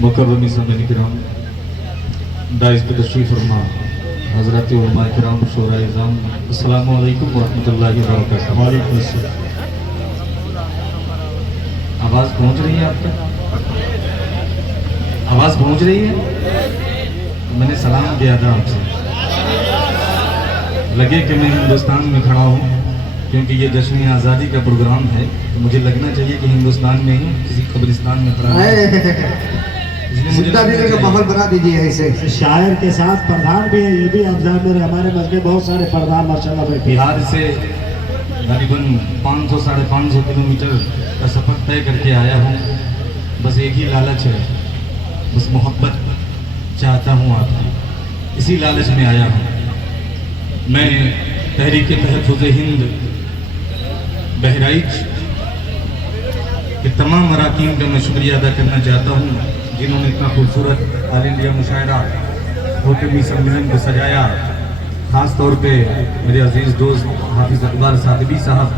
मुकर्रमी सामईन किराम, दाइस पे तशरीफ फरमा, हज़रात उलमा किराम, शोरा इज़ाम, अस्सलामु अलैकुम व रहमतुल्लाहि व बरकातहू। वालेकुम अस्सलाम। आवाज़ पहुँच रही है आप तक? आवाज़ पहुँच रही है? मैंने सलाम किया था आपसे, लगे कि मैं हिंदुस्तान में खड़ा हूँ, क्योंकि ये जश्न आज़ादी का प्रोग्राम है, तो मुझे लगना चाहिए कि हिंदुस्तान में ही किसी कब्रिस्तान में खड़ा है। जिंदा दिले का माहौल बना दीजिए ऐसे। शायर के साथ प्रधान भी है, ये भी आप जान रहे, हमारे मस्जिद में बहुत सारे प्रधान माशाल्लाह बैठे। बिहार से करीबन 500-550 किलोमीटर का सफ़र तय करके आया हूँ। बस एक ही लालच है, बस मोहब्बत चाहता हूँ आपकी, इसी लालच में आया हूँ। मैं तहरीक तहफ़्फ़ुज़ हिंद बहराइच के तमाम अरकान का मैं शुक्रिया अदा करना चाहता हूँ, जिन्होंने इतना खूबसूरत ऑल इंडिया मुशायरा होटमी सम्मेलन को सजाया। ख़ास तौर पे मेरे अजीज़ दोस्त हाफिज़ अकबर सादबी साहब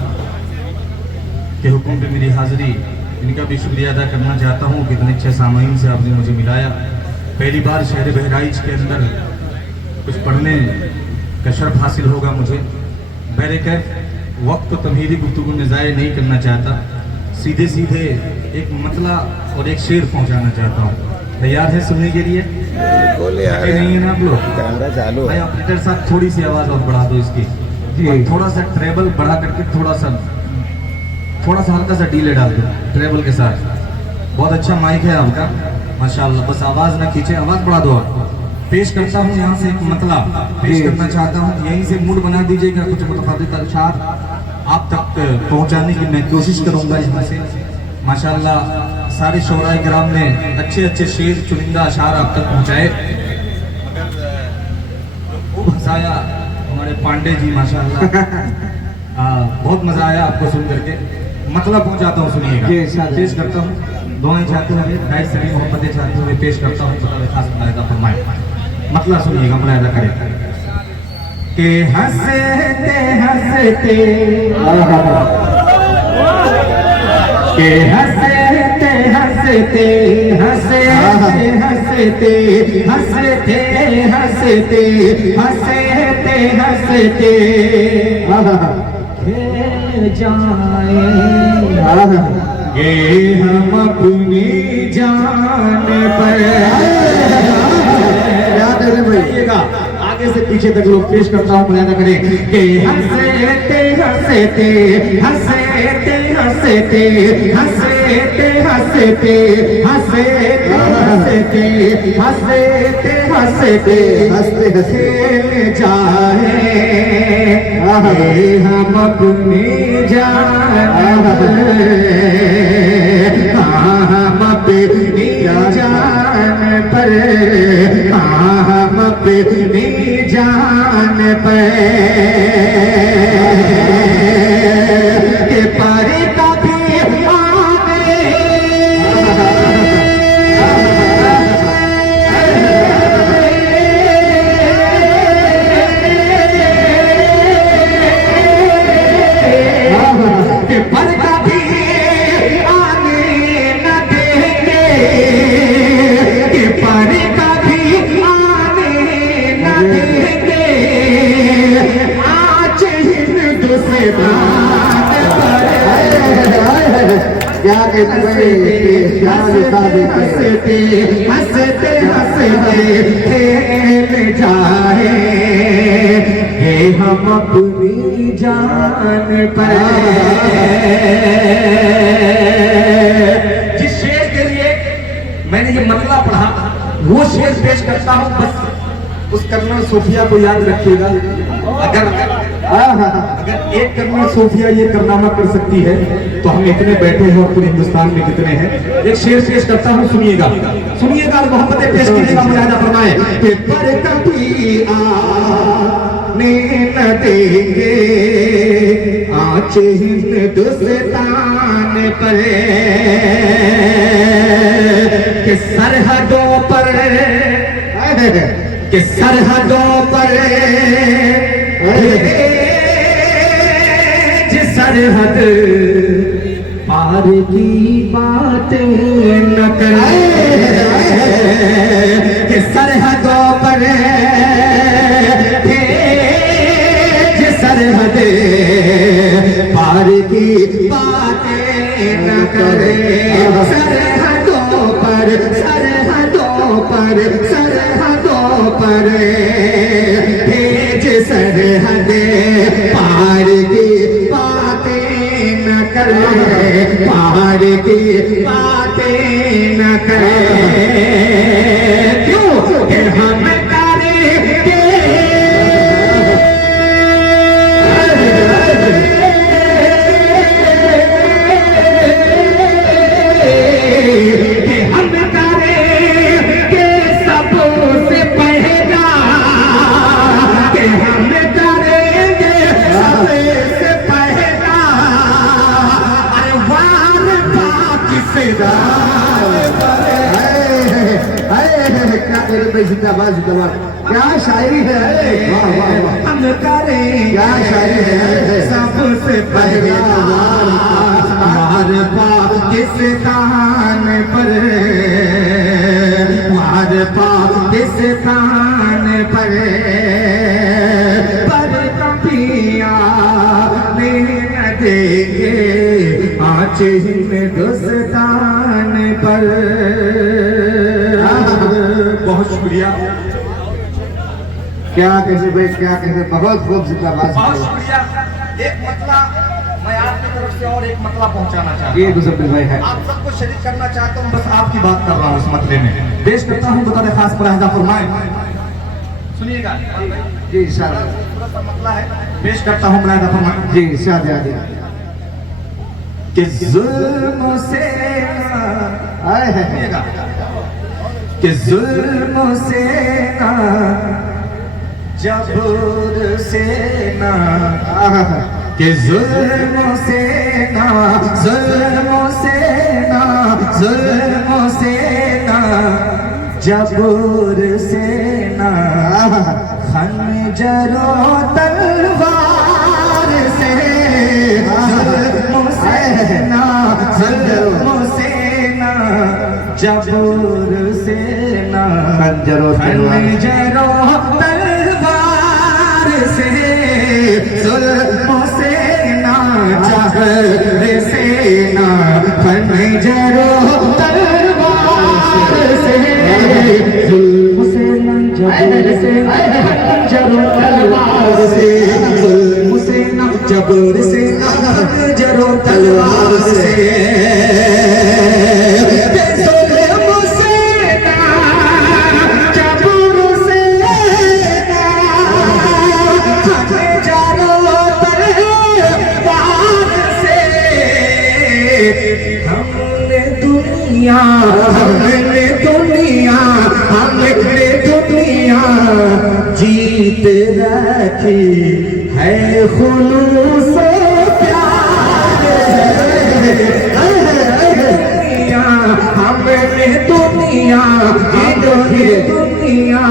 के हुक्म पे मेरी हाज़िरी, इनका भी शुक्रिया अदा करना चाहता हूँ कि इतने अच्छे सामाईन से आपने मुझे मिलाया। पहली बार शहर बहराइच के अंदर कुछ पढ़ने का शर्फ हासिल होगा मुझे। बहरकैफ़ वक्त तो तमहीदी गुफ्तगू में ज़ाया नहीं करना चाहता, सीधे सीधे एक मतला और एक शेर पहुंचाना चाहता हूँ। तैयार है सुनने के लिए? नहीं है ना आप लोग? कैमरा चालू भाई ऑपरेटर साहब थोड़ी सी आवाज़ और बढ़ा दो इसकी, थोड़ा सा ट्रेबल बढ़ा करके, थोड़ा सा हल्का सा डीले डाल दो ट्रेबल के साथ। बहुत अच्छा माइक है आपका माशाल्लाह, बस आवाज़ ना खींचे, आवाज़ बढ़ा दो। आप पेश करता हूँ यहाँ से एक मतला पेश करना चाहता हूँ, यहीं से मूड बना दीजिएगा, कुछ मुतफ़ादिल अल्फाज़ आप तक पहुँचाने की मैं कोशिश करूँगा यहाँ से। माशाल्लाह सारे शोराए किराम ने अच्छे अच्छे शेर, चुनिंदा अशार आप तक पहुँचाए। खूब हंसाया हमारे पांडे जी माशाल्लाह। बहुत मज़ा आया आपको सुन करके। मतला पहुँचाता हूँ, सुनिएगा। पेश करता हूँ, दुआएं चाहते हुए, गाइस से मोहब्बतें चाहते हुए पेश करता हूँ। खास मुलाहिज़ा फरमाएं, मतला सुनिएगा, मुलाहिज़ा करें कि हंसते हंसते के हंसते हंसते हंसते हंसते हंसते हंसते हंसते हंसते खेल जाएंगे हम अपनी जान पर। याद है भैया, आगे से पीछे तक लोग पेश करता हूँ, मुलाहिज़ा करें कि हंसते हंसते हंसते हंसते हंसते हंसते हंसते हंसते हंसते हंसते हंसते खेल जाएंगे हम अपनी जान पर। हम अपनी जान पर, हम अपनी जान पर के पर कभी आने के पर कभी आने न देंगे, के पर कभी आने न देंगे। आज हिंदुस्तान क्या कहते हंसते हंसते हंसते खेल जाएंगे हम अपनी जान पर। जिस शेर के लिए मैंने ये मतला पढ़ा, वो शेर पेश करता हूँ। बस उस कर्नल सोफिया को याद रखिएगा। अगर एक कर्नल सोफिया ये कारनामा कर सकती है, तो हम इतने बैठे हैं और पूरे हिंदुस्तान में कितने हैं। एक शेर पेश करता हूँ, सुनिएगा सुनिएगा, मोहब्बतें पेश कीजिएगा, मुलाहिज़ा फरमाएं। पर कभी आने न देंगे आँच हिंदुस्तान पर, कि सरहदों पर, कि सरहदों पर जिस सरहद पार की बातें न करें, कि सरहदों पर सरहद पार की बातें न करे, सरहदों पर सरहदों पर सरहदों पर भेज सरहद पार की बातें न करे, पार की बातें न करे। क्यों कि हम जिंदाबाद जिंदाबाद, क्या शायरी है, वाह वाह वाह, हम करें क्या शायरी है। सबसे पहला मार पाकिस्तान पर, मार पाकिस्तान पर कभी आने न देंगे आँच हिंदुस्तान पर। बहुत शुक्रिया। क्या कैसे भाई, क्या कैसे, बहुत खूब जिंदाबाद। बहुत शुक्रिया। एक मतला मैं आपकी तरफ से और एक मतला पहुंचाना चाहता ये हूँ, मुजफ्फर भाई है, आप सबको शरीक करना चाहता हूँ, बस आपकी बात कर रहा हूँ इस मतले में। पेश करता हूँ बतौर खास मुलाहिजा फरमाए, सुनिएगा जी शाह, मतला है, पेश करता हूँ मुलाहिजा फरमाए। जी शाहजहां कि जुल्म से आए हैं, कि जुल्म से ना जबूर से ना, कि जुल्म से ना, जुल्म से ना, जुल्म से ना, जबूर से ना, खंजरो तलवार से, जुल्म से ना, जुल्म से ना, जबूर से ना, खंजरो तलवार से, जुल्म से ना, जबर से ना, खंजरो तलवार से, जुल्म से ना, जबर से ना, खंजरो तलवार से, जुल्म से ना, जबर से ना, खंजरो तलवार से। हमने दुनिया, हमने दुनिया, हमने दुनिया जीत रखी है खुलूस प्यार से, दुनिया, हमने दुनिया, हमने दुनिया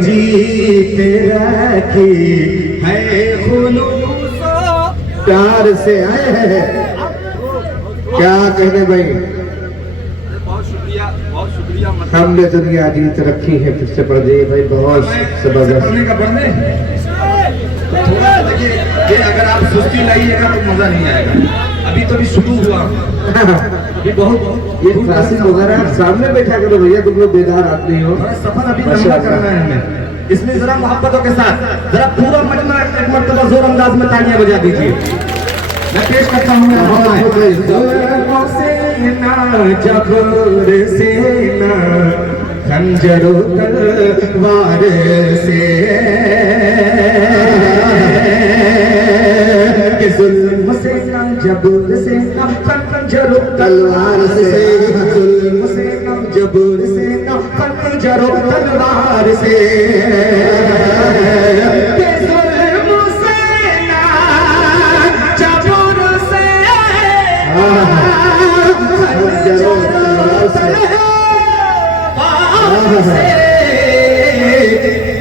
जीत रखी है खुलूस प्यार से आए हैं। क्या कहने भाई, बहुत शुक्रिया, बहुत शुक्रिया। हमने दुनिया जीत रखी है, फिर से पढ़ दिए भाई, बहुत जबरदस्त। तो थोड़ा देखिए, ये अगर आप सुस्ती लाइएगा तो मजा नहीं आएगा। अभी तो भी शुरू हुआ, अभी बहुत ये क्लासिक वगैरह आप सामने बैठा करो भैया, तुम लोग बेदार आदमी हो। सफर अभी लंबा करना है हमें, इसमें जरा मोहब्बतों के साथ जरा पूरा मजमा एक मरतबा जोर अंदाज में तालियां बजा दीजिए। मैं पेश करता हूँ जुल्म से ना, जबर से ना, खंजरो तलवार से, कि जुल्म से ना, जबर से ना, खंजरो तलवार से, जुल्म से ना, जबर से ना, खंजरो तलवार से,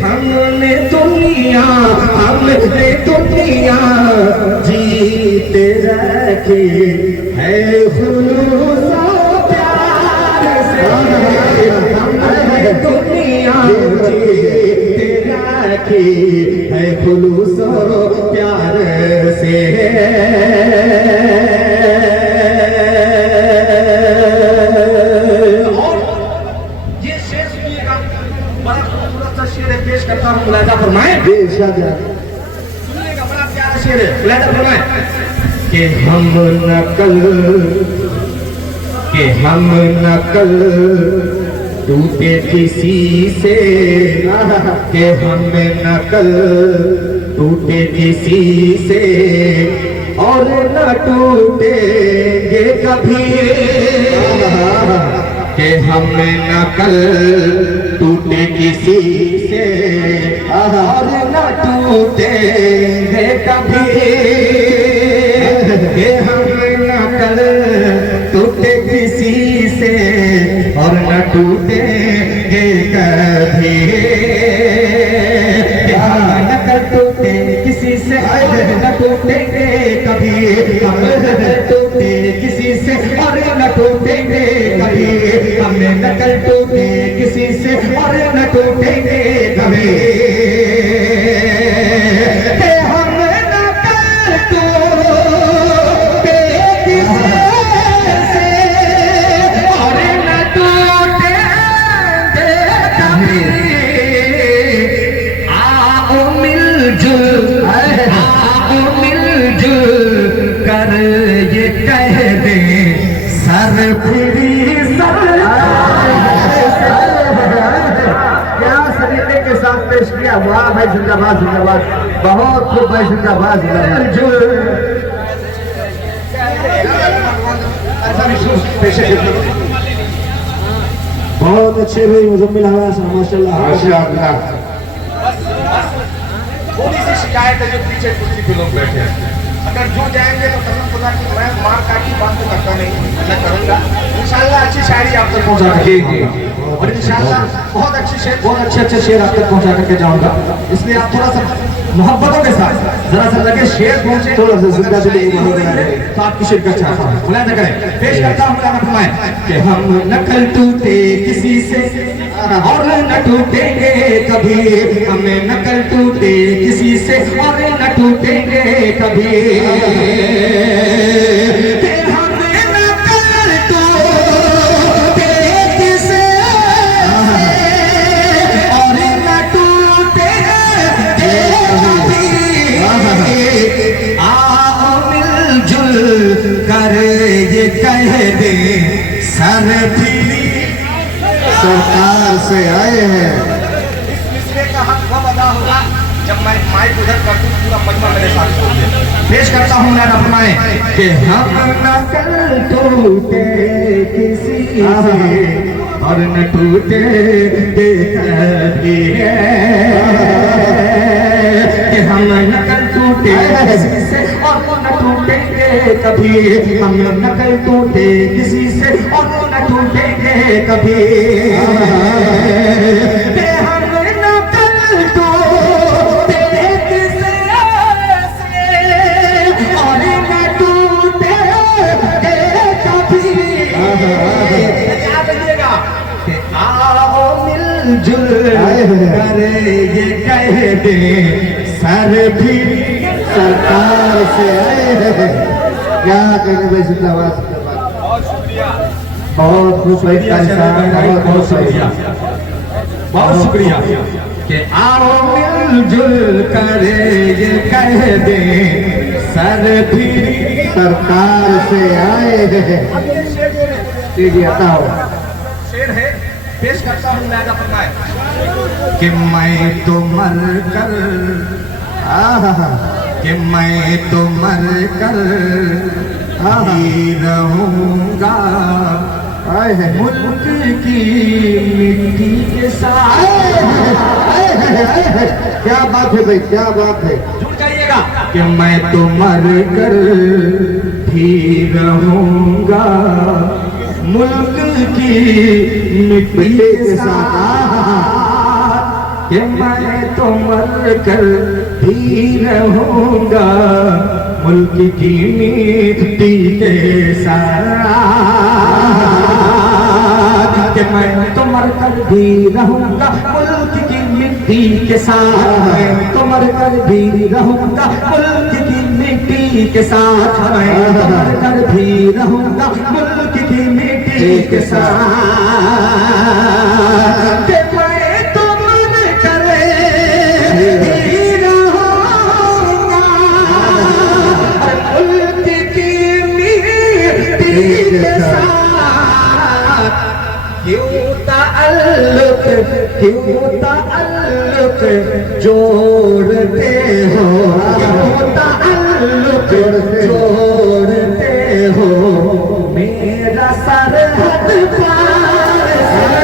हमने दुनिया, हमने दुनिया जीत जीते रखी है खुलूस प्यार से हमने दुनिया जीते रखी है खुलूस प्यार से। और ये शेर सुनिएगा, बड़ा खूबसूरत सा शेर है, पेश करता हूँ, मुलाजा फरमाएं। सुनिएगा, बड़ा प्यारा शेर है, मुलाजा फरमाएं। कि हम नकल टूटे किसी से, कि हम नकल टूटे किसी से और न टूटेंगे कभी। कि हम नकल टूटे किसी से और न टूटेंगे कभी। कि हम नकल टूटे किसी से और न टूटेंगे कभी। कि हम नकल टूटे किसी से न टूटेंगे कभी। हम नकल टूटे किसी से और न टूटेंगे कभी। हमने नकल टूटे किसी से और न टूटेंगे कभी। हम नकल टूटे किसी से और न टूटेंगे कभी। आओ मिलजुल, आओ मिलजुल कर ये कह दे सरफिरी। क्या सलीके के साथ पेश किया, वाह भाई, जिंदाबाद जिंदाबाद, बहुत खूब भाई, जिंदाबाद जिंदाबाद। बहुत अच्छे भाई मुजम्मिल हवास, माशाल्लाह। थोड़ी सी शिकायत है जो पीछे कुर्सी पे लोग बैठे हैं, अगर जो जाएंगे तो कसम खुदा की मैं मार काट की बात तो करता नहीं, मैं करूंगा इंशाल्लाह। अच्छी शायरी आप तक पहुंचा करके और इंशाल्लाह बहुत अच्छी शेर, बहुत अच्छे शेर आप तक पहुंचा करके जाऊंगा। इसलिए आप थोड़ा सा मोहब्बतों के साथ जरा सा लगे शेर पहुंचे, थोड़ा सा जिंदा दिली तो आपकी शिरकत चाहता हूँ। मुलायदा करें, पेश करता हूँ मुलायदा फरमाएं। कि हम नकल टूटे किसी से और न टूटेंगे कभी। हमें नकल टूटे किसी से और न टूटेंगे कभी। हमें नकल टूटे किसी और न टूटेंगे कभी। आओ मिलजुल कर ये कह दे सरफिरी सरकार से आए हैं। इस मिसरे का हक कब अदा होगा जब मैं माइक उधर कर दूं, पूरा मजमा मेरे साथ होगा। पेश करता हूँ ना फरमाएं। कि हम नकल टूटे किसी से और न टूटे कभी। कि हम नकल टूटे किसी से और न टूटेंगे कभी। हम नकल टूटे किसी से और न टूटेंगे कभी। हम नकल टूटे किसी से और न टूटेंगे कभी। याद रखिएगा कि आओ मिलजुल कर ये कह दे सरफिरी सरकार से आए हैं। क्या कहने भाई, जिंदाबाद जिंदाबाद। बहुत शुक्रिया, बहुत खूब भाई, बहुत शुक्रिया, बहुत शुक्रिया। कि आओ मिलजुल कर ये कह दे सरफिरी सरकार से आए हैं। जी आता हो शेर है, पेश करता हूँ मुलायदा फरमाएं। कि मैं तो मर कर, कि मैं तो मर कर ही रहूंगा मुल्क की मिट्टी के साथ। क्या बात है भाई, क्या बात है। जुड़ जाइएगा। कि मैं तो मर कर भी रहूंगा मुल्क की मिट्टी के साथ। कि मैं तो मर कर भी रहूंगा मुल्क की मिट्टी के साथ कि मैं तो मर कर भी रहूंगा मुल्क की मिट्टी के साथ, मैं तो मर कर भी रहूंगा मुल्क की मिट्टी के साथ, मैं तो मर कर भी रहूंगा मुल्क की मिट्टी के साथ कि मैं तो मर कर भी रहूंगा मुल्क की मिट्टी के साथ। क्यों ताल्लुक जोड़ते हो, क्यों ताल्लुक जोड़ते हो मेरा सरहद पार से,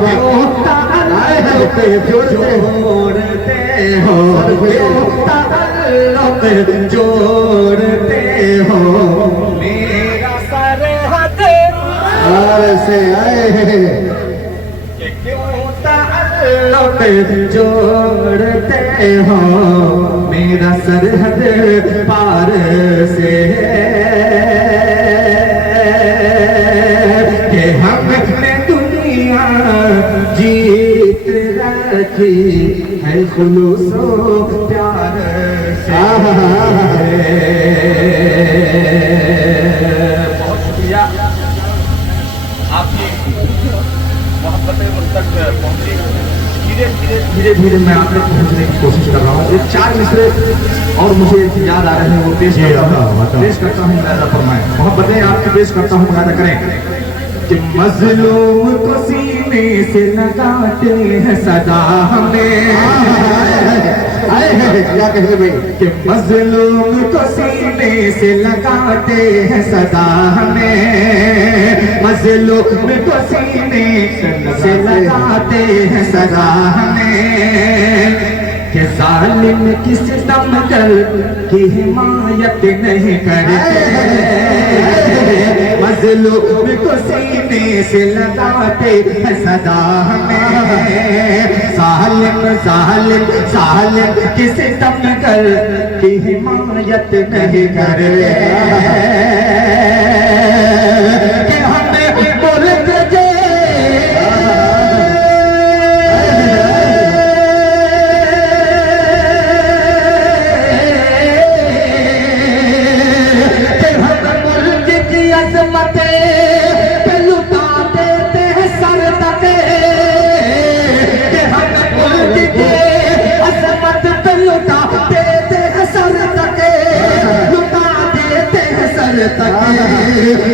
क्यों ताल्लुक जोड़ते हो, क्यों ताल्लुक जोड़ते हो मेरा सरहद पार से आए कि क्यों ताल्लुक जोड़ते हो मेरा सरहद पार से, कि हमने दुनिया जीत रखी है खुलूसो प्यार से। बहुत शुक्रिया आपकी मोहब्बत मुझ तक पहुंची। धीरे धीरे मैं आप तक पहुंचने की कोशिश कर रहा हूँ। ये 4 मिसरे और मुझे याद आ रहे हैं, वो पेश करता हूँ मुलायदा फरमाएं। मोहब्बतें आपकी पेश करता हूँ, मुलायदा करें कि मजलूम को सीने से लगाते हैं सदा हमें, क्या कहते भाई कि मजलूम को सीने से लगाते हैं सदा हमें, मजलूम को सीने से लगाते हैं सदा हमें, कि जालिम किस दमगल की हिमायत नहीं करते, मजलूम को सीने से लगाते हैं सदा हमें, जालिम जालिम जालिम किस दमगल की हिमायत नहीं करते, कि हमें मुल्क दे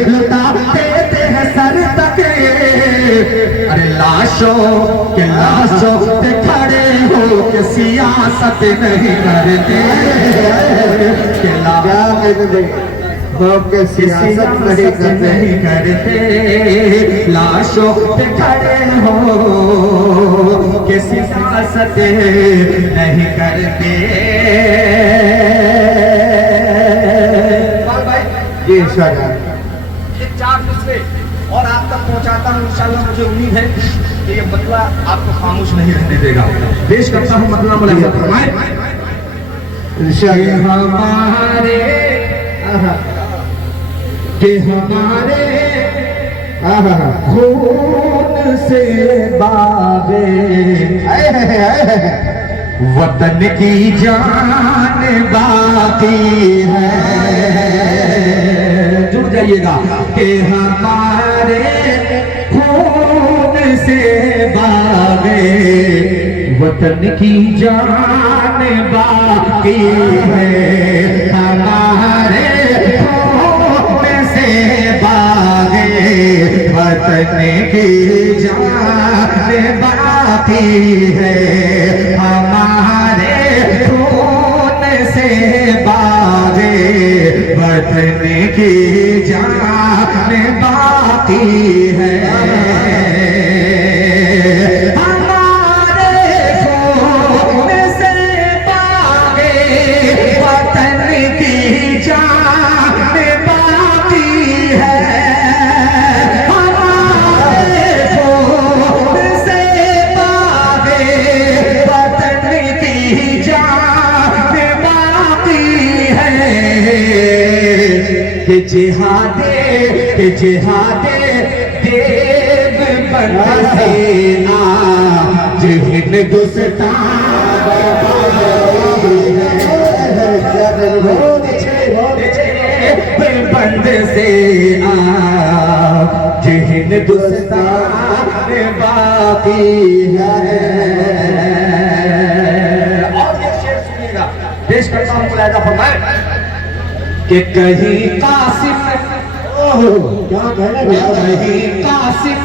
लुटा देते हैं सर तक। अरे लाशों पे खड़े हो के सियासत नहीं करते, सियासत नहीं करते, लाशों पे खड़े हो के सियासत नहीं करते। ये 4 मिसरे और आप तक पहुंचाता हूँ, इंशाल्लाह मुझे उम्मीद है कि ये मतला आपको खामोश नहीं रहने देगा। पेश करता हूँ मतला मुलाहिजा फरमाएं। हमारे खून से बागे वतन की जान बाकी है, जुड़ जाइएगा कि हमारे खून से बागे वतन की जान बाकी है, हमारे खून से बागे वतन की जान बाकी है, हमारे खून से बागे वतन की जान बाकी है, हमारे खून से बागे वतन की जान बाकी है, हमारे खून से बागे वतन की जान कि जिहादे देव बंदे आज हिंदुस्तान बंद से आज हिंदुस्तान बाकी है। और ये शेर सुनिएगा, पेश करता हूँ मुलाहिजा फरमाए कि कहीं कासिम क्या कहना कहीं कासिम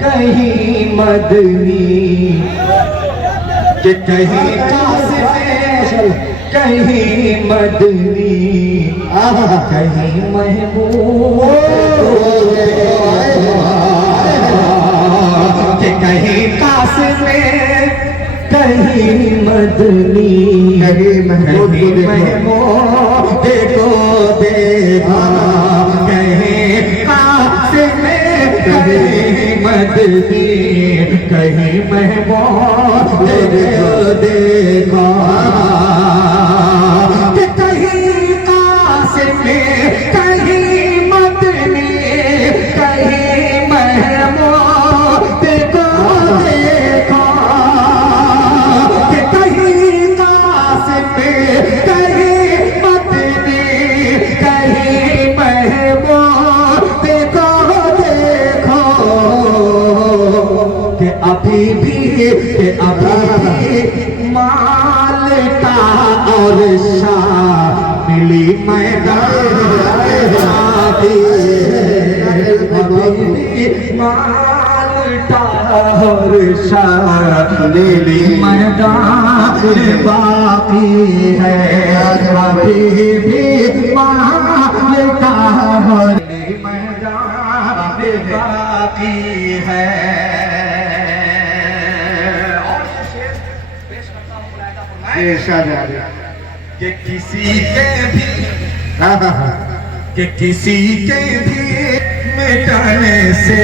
कहीं मदनी कि कहीं कासिम कहीं मदनी कहीं महबूब कि कहीं कासिम कहीं मदनी कहीं महबूब देखो देखा कहीं कासिम कहीं मदनी कहीं महबूब देखो देखा कहीं कासिम कहीं मदनी कहीं महबूब देखो देखा कहीं कासिम कहीं मदनी कहीं महबूब देखो देखो कि अभी भी मालटा और शामिली मैदान अभी भी मालटा और शामिली मैदान बाकी है। अभी भी मालटा और मैदान बाकी है। कि किसी के भी मिटाने से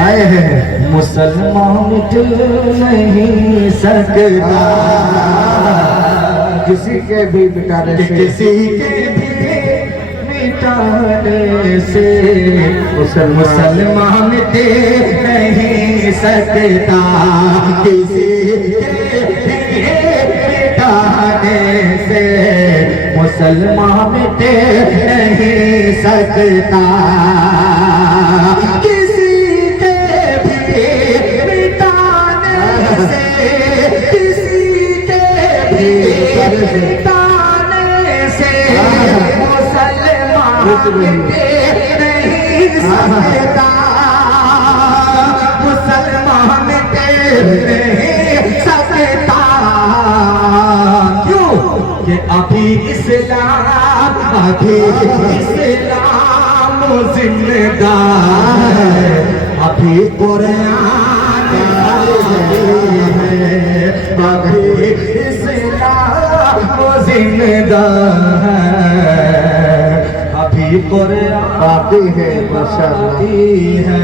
आए हैं मुसलमान मिट नहीं सकता। किसी के भी मिटाने कि से किसी के भी मिटाने से मुसलमान मिट नहीं सकता। किसी के मिटाने से मुसलमान मिट नहीं सकता। किसी के भी मिटाने से किसी के भी मिटाने से मुसलमान मिट नहीं सकता। मुसलमान मिट नहीं सकता। क्यों कि अभी इस्लाम जिंदा है। अभी कुरान है। अभी इस्लाम जिंदा है। अभी कुरान बाकी है माशाअल्लाह। है।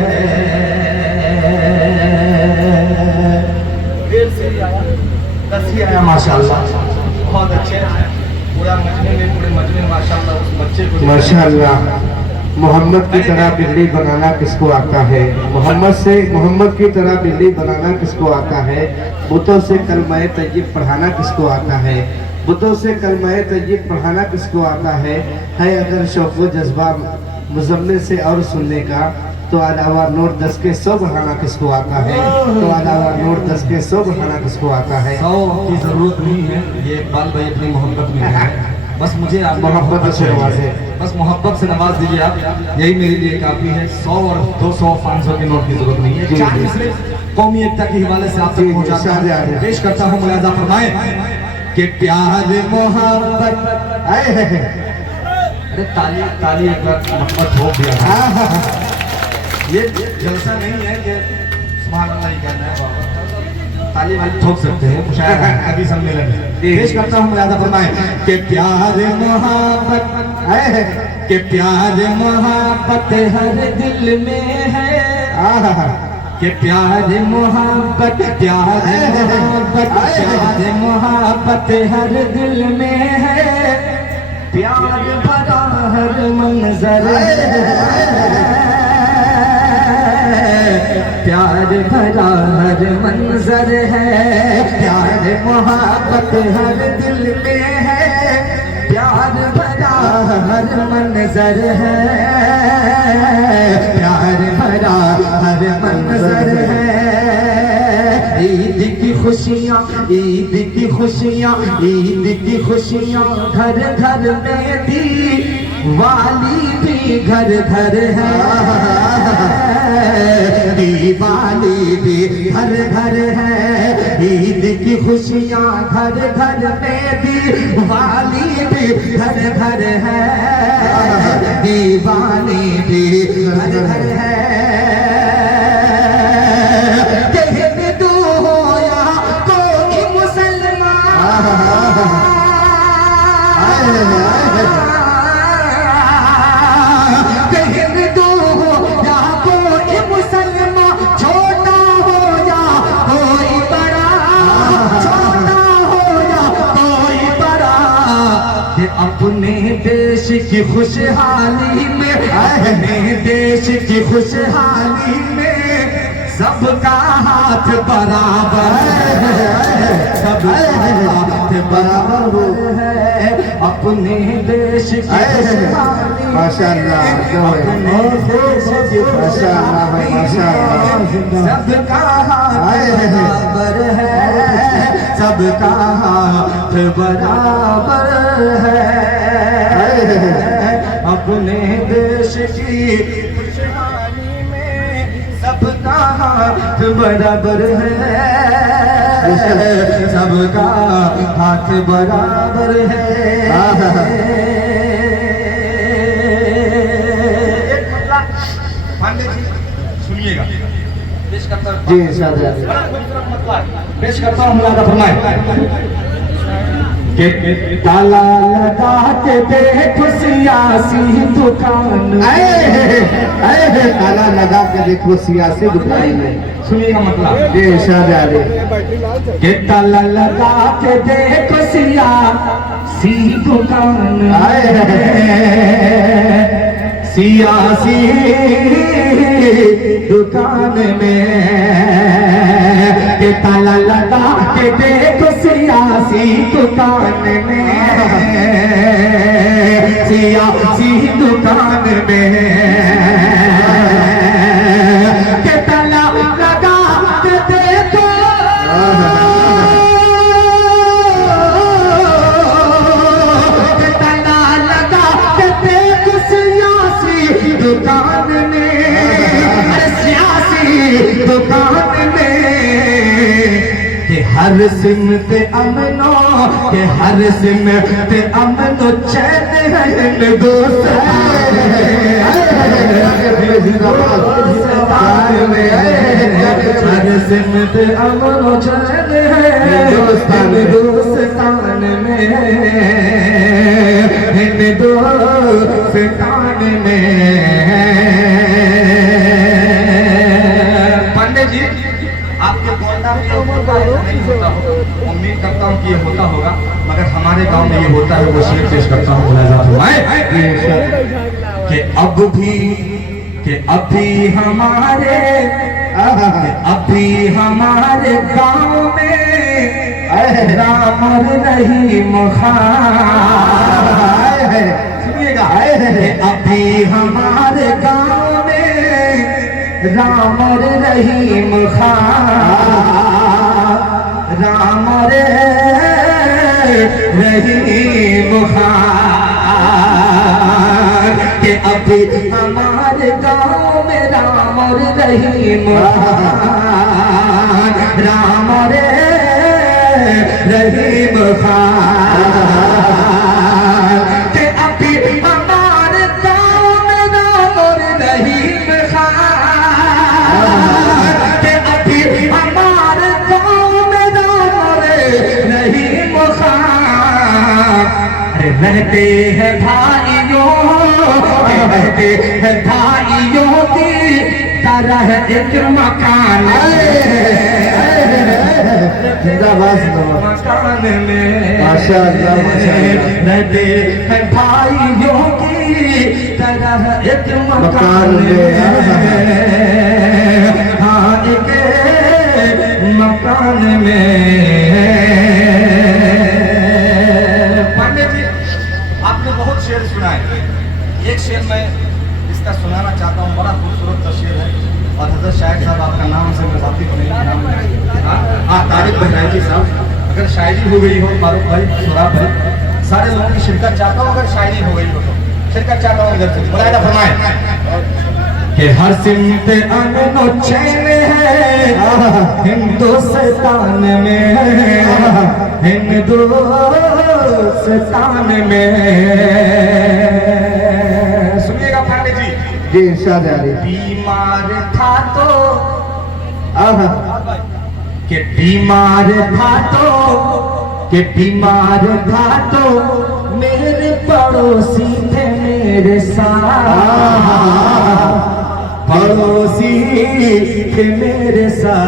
देर से ही आया, 10 ही आया माशाअल्लाह। बहुत अच्छे हैं। पूरे मजमे में माशाअल्लाह उस बच्चे को माशाअल्लाह। मोहम्मद की तरह बिल्ली बनाना किसको आता है? मोहम्मद की तरह बिल्ली बनाना किसको आता है? बुतों से कलमाए तय्यब पढ़ाना किसको आता है? बुतों से कलमाए तय्यब पढ़ाना किसको आता है अगर शौक़ व जज्बा मुज़म्मिल से और सुनने का तो अलावा नोट 10 के 100 बढ़ाना किसको आता है? तो अलावा नोट 10 के 100 बढ़ाना किसको आता है? 100 की जरूरत नहीं है। ये इकबाल भाई अपनी मोहब्बत में है। बस मुझे आप मोहब्बत से नवाजें। बस मोहब्बत से नवाज दीजिए आप। यही मेरे लिए काफी है। 100 और 200 500 के नोट की जरूरत नहीं है। जी, चार जी। मिसरे कौमी एकता के हवाले से आप जी, तक जी, पहुंचाता शादी आ हूं। गया। पेश करता हूं मुलाहिजा फरमाएं कि प्यार मोहब्बत आए हैं। अरे ताली एक बार मोहब्बत हो गया। ये जलसा नहीं है कि सुभान अल्लाह ही कहना है। ताली वाली ठोक सकते हैं शायद कभी सम्मेलन में। पेश करता हूँ मुलाहिजा फरमाएं कि प्यार मोहब्बत कि प्यार मोहब्बत हर दिल में है। कि प्यार मोहब्बत हर दिल में है। प्यार भरा मंजर है, प्यार भरा हर मंजर है, प्यार मोहब्बत हर दिल में है, प्यार भरा हर मंजर है, प्यार भरा हर मंजर है। ईद की खुशियाँ, ईद की खुशियाँ, ईद की खुशियाँ घर घर में दी वाली भी घर घर है, दीवाली भी घर घर है। ईद की खुशियाँ घर घर में दी वाली भी घर घर है, दीवाली भी घर घर है। अपने देश की खुशहाली में, अपने देश की खुशहाली में सबका हाथ बराबर है, सबका हाथ बराबर है। अपने देश की खुशहाली, माशाअल्लाह, अपने देश की खुशहाली में सबका हाथ बराबर है, सबका हाथ बराबर है। अपने देश की खुशहाली में सबका हाथ बराबर है, सबका हाथ बराबर है। पांडे जी सुनिएगा, पेश करता हूं। जी इंशाअल्लाह। पेश करता हूँ, मुलादा फरमाए के ताला लगा के देखो सियासी दुकान, ताला लगा के देखो सियासी दुकान में। सुनिएगा मतलब, जी इंशाअल्लाह। के ताला लगा के देखो सियासी दुकान, सियासी दुकान में के ताला लगा के देखो सियासी दुकान में, सियासी दुकान में के ताला लगा के देखो, के ताला लगा के देखो सियासी दुकान में, सियासी दुकान में के हर सिमत अमनो, के हर सिमत अमनो चैन है दोस्त में, हर सिमत अमनो चैन है दोस्तान में, दोस्तान में। पांडे जी आपके बोलना में ये होता है नहीं होता हो, उम्मीद करता हूँ कि ये होता होगा, मगर हमारे गांव में ये होता है। वो शेर पेश करता हूँ, मुलाजा फरमाए कि अभी हमारे, अभी हमारे गांव में राम और रहीम खान, सुनिएगा, अभी हमारे गांव में राम और रहीम खान, राम और रहीम खान के अभी हमारे गांव में राम और रहीम खान, राम और रहीम खान के अभी हमारे गांव में राम और रहीम खान के अभी हमारे गांव में राम और रहीम खान। रहते हैं भाइयों, रहते हैं भाइयों की तरह एक मकान, मकान में माशाअल्लाह, माशाअल्लाह। रहते हैं भाइयों की तरह एक मकान में, हाँ एक मकान में। पंडित जी आपने बहुत शेर सुनाए, एक शेर मैं इसका सुनाना चाहता हूँ, बड़ा खूबसूरत सा शेर है। और हजरत शायद साहब आपका नाम से मैं वाकिफ नहीं, नाम हाँ तारिक बहराइची साहब, अगर शायरी हो गई हो, फारूक भाई, सुराब भाई, सारे लोगों की शिरकत चाहता हूँ। अगर शायरी हो गई हो तो शिरकत चाहता हूँ इधर से, मुलाहिदा फरमाएं कि हर सिमत अमन और चैन है हिंदुस्तान में, हिंदुस्तान में। सुनिएगा पांडे जी, जी इरशाद अली। बीमार था तो कि बीमार था तो कि बीमार था तो मेरे पड़ोसी थे मेरे साथ, पड़ोसी थे मेरे साथ।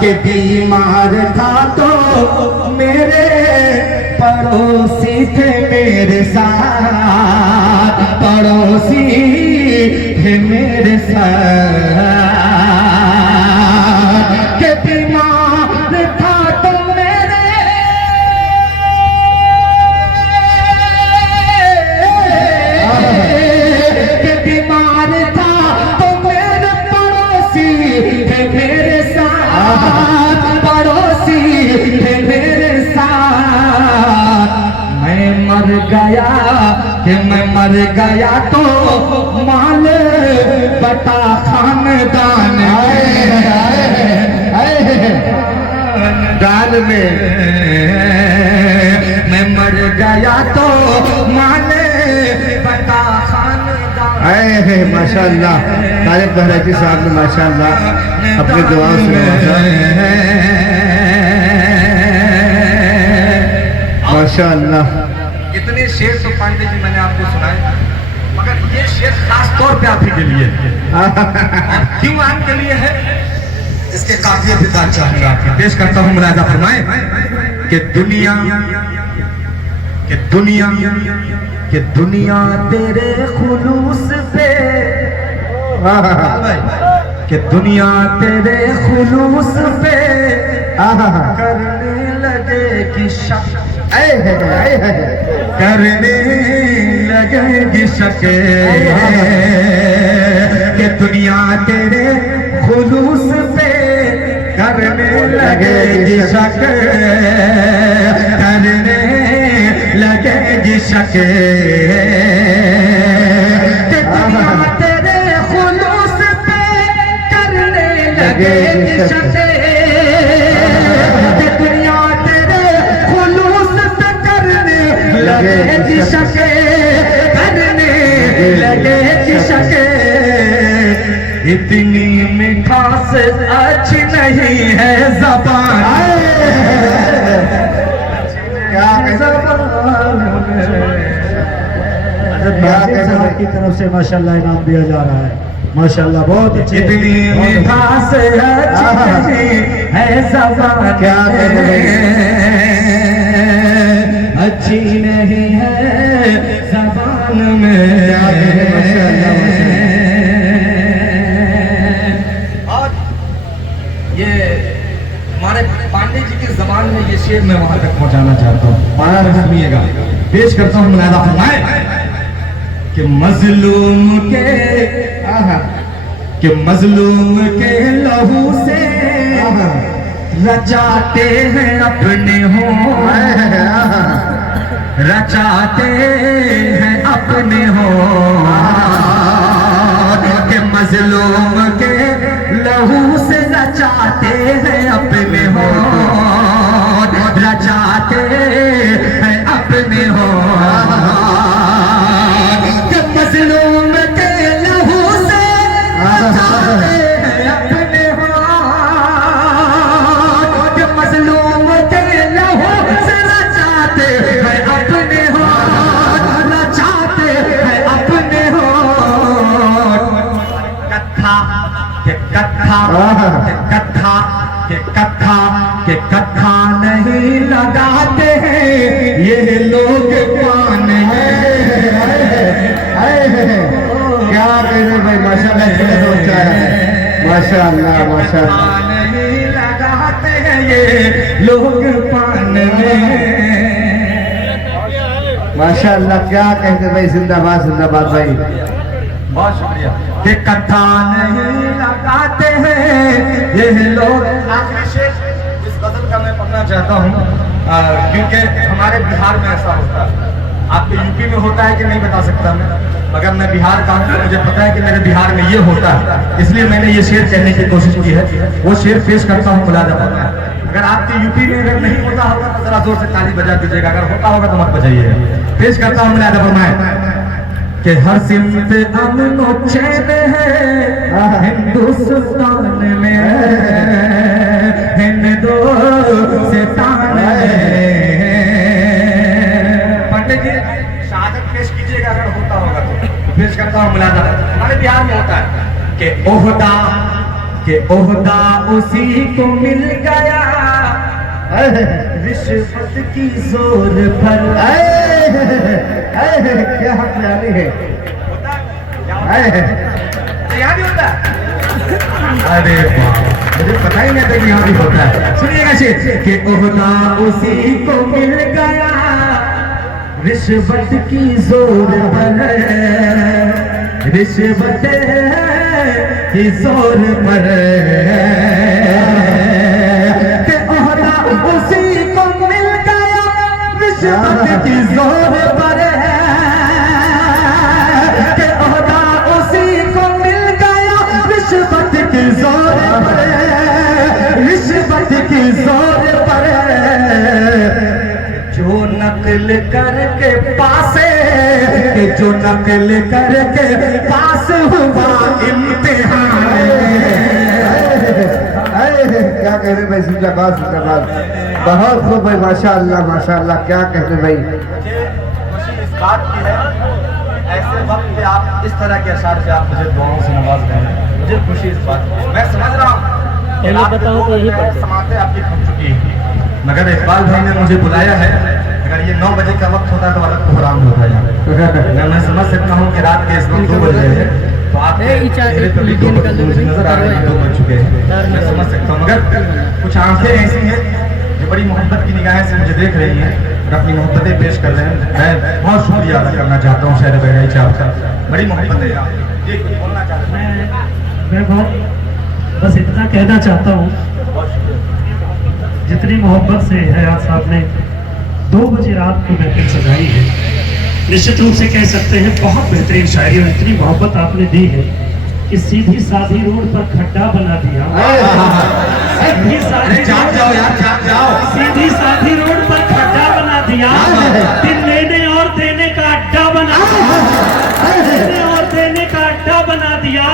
कि बीमार था तो मेरे पड़ोसी थे मेरे साथ, पड़ोसी थे मेरे साथ। कि बीमार था तो मेरे, कि बीमार था तो मेरे पड़ोसी थे मेरे साथ, पड़ोसी थे मेरे साथ। मैं मर गया कि मैं मर गया तो माल बता खानदान दान में, मैं मर गया तो माल बता खानदान। माशाअल्लाह तारिक बहराइची साहब ने माशाअल्लाह अपनी दुआओं से नवाजा। माशाअल्लाह। इतने शेर तो पांडे जी मैंने आपको सुनाए, मगर ये शेर खास तौर पे आप ही के लिए है। क्यों आपके लिए है, इसके काफियत इतना चाहूंगा आपके पेश करता हूँ, मुलाहिदा फरमाएं कि दुनिया कि दुनिया कि दुनिया तेरे खुलूस पे, कि दुनिया तेरे खुलूस पे करने लगेगी शक, करने लगेगी शक। कि दुनिया तेरे खुलूस पे करने लगेगी शक, करने लगेगी शक। कि दुनिया तेरे खुलूस पे करने लगेगी शक, कि दुनिया तेरे खुलूस पे करने लगेगी शक, करने लगेगी शक। इतनी मिठास अच्छी नहीं है ज़बान, क्या साहब की तरफ से माशाल्लाह इनाम दिया जा रहा है। माशाल्लाह बहुत अच्छी। इतनी मिठास अच्छी नहीं है ज़बान, क्या अच्छी नहीं है ज़बान में। और ये हमारे पांडे जी की जबान में ये शेर मैं वहां तक पहुंचाना चाहता हूँ, सुनिएगा, पेश करता हूँ, मुलाहिदा फरमाएं कि मजलूम के लहू से रचाते हैं अपने हो, रचाते हैं अपने हो। कि मजलूम के लहू से रचाते हैं अपने हो, रचाते हैं अपने हो। कि मजलूम के लहू से रचाते हैं अपने हो, कि मजलूम के लहू से रचाते हैं अपने हो, रचाते हैं अपने हो। कथा के कथा के कथा के कथा के कथा नहीं लगाते हैं ये लोग पान माशाअल्लाह माशाअल्लाह। नहीं लगाते हैं ये लोग पान में। माशाअल्लाह, क्या कहते भाई, जिंदाबाद जिंदाबाद भाई। बहुत शुक्रिया। कि कथा नहीं लगाते हैं ये लोग। आखिरी शेर इस गजल का मैं पढ़ना चाहता हूँ, क्योंकि हमारे बिहार में ऐसा होता है। आपके यूपी में होता है कि नहीं बता सकता मैं, मगर मैं बिहार का हूँ तो मुझे पता है कि मेरे बिहार में ये होता है, इसलिए मैंने ये शेर कहने की कोशिश की है। वो शेर पेश करता हूँ, मुलाजा पड़ता है। अगर आपके यूपी में अगर नहीं होता होगा तो जरा जोर से ताली बजा दीजिएगा, अगर होता होगा तो मत बजाइएगा। पेश करता हूँ, मुलाजा फरमाए कि हर सिमत अमन चैन है हिंदुस्तान में, हिंदुस्तान में। पंडित जी शहादत पेश कीजिएगा अगर होता होगा तो। पेश करता हूँ मुलाजा। हमारे बिहार में होता है कि ओहदा उसी को मिल गया रिश्वत की जोर पर। क्या प्यारी है। यहाँ भी होता है। अरे वाह, मुझे पता ही नहीं था कि यहाँ भी होता है। सुनिएगा शेर कि ओहदा उसी को मिल गया रिश्वत की जोर पर, रिश्वत की जोर पर। कि ओहदा उसी को मिल गया रिश्वत की जोर पर, कि ओहदा उसी को मिल गया रिश्वत की जोर पर, रिश्वत की जोर पर। जो नकल करके पासे, जो नकल करके पास हुआ इम्तिहान। क्या कह रहे भाई, जिंदाबाद जिंदाबाद। बहुत खूब भाई, माशाअल्लाह माशाअल्लाह। क्या कहते भाई। खुशी इस बात की है ऐसे वक्त पे आप इस तरह के अशार से आप मुझे दुआओं से नवाज रहे हैं, मुझे खुशी इस बात की। मैं समझ रहा हूँ कि समाते आपकी थक चुकी है, मगर इकबाल भाई ने मुझे बुलाया है। अगर ये 9 बजे का वक्त होता है तो अलग कोहराम होता है। मैं समझ सकता हूँ कि रात के इस वक्त 2 बज रहे हैं, तो आप मुझे नजर आ रहे हैं 2 बज चुके हैं। मैं समझ सकता हूँ, मगर कुछ आंखें ऐसी हैं जो बड़ी मोहब्बत की निगाहें से मुझे देख रही हैं और अपनी मोहब्बतें पेश कर रहे हैं। मैं बहुत शुक्रिया अदा करना चाहता हूँ शायद बहराई साहब का, बड़ी मोहब्बतें जी बोलना चाहता हूँ। मैं बहुत बस इतना कहना चाहता हूँ, जितनी मोहब्बत से हयात साहब ने 2 बजे रात को महफिल सजाई है, निश्चित रूप से कह सकते हैं बहुत बेहतरीन शायरी, और इतनी मोहब्बत आपने दी है कि सीधी साधी रोड पर खड्डा बना दिया। सीधी साधी जाओ यार, जाओ। सीधी साधी रोड पर खड्डा बना दिया, दिन लेने और देने का अड्डा बना दिया, देने और देने का अड्डा बना दिया।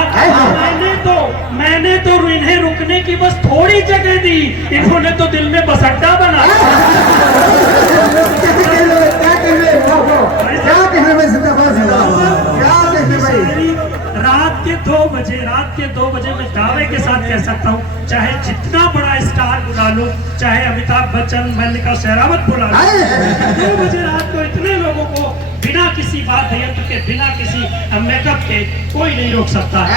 मैंने तो इन्हें रुकने की बस थोड़ी जगह दी, इन्होंने तो दिल में बस अड्डा बना दिया। रात के 2 बजे मैं दावे के साथ कह सकता हूँ, चाहे जितना बड़ा स्टार बुला लो, चाहे अमिताभ बच्चन, मल्लिका शेरावत बुला लो, 2 बजे रात को इतने लोगों को बिना किसी वाद्य यंत्र के, बिना किसी मेकअप के कोई नहीं रोक सकता है।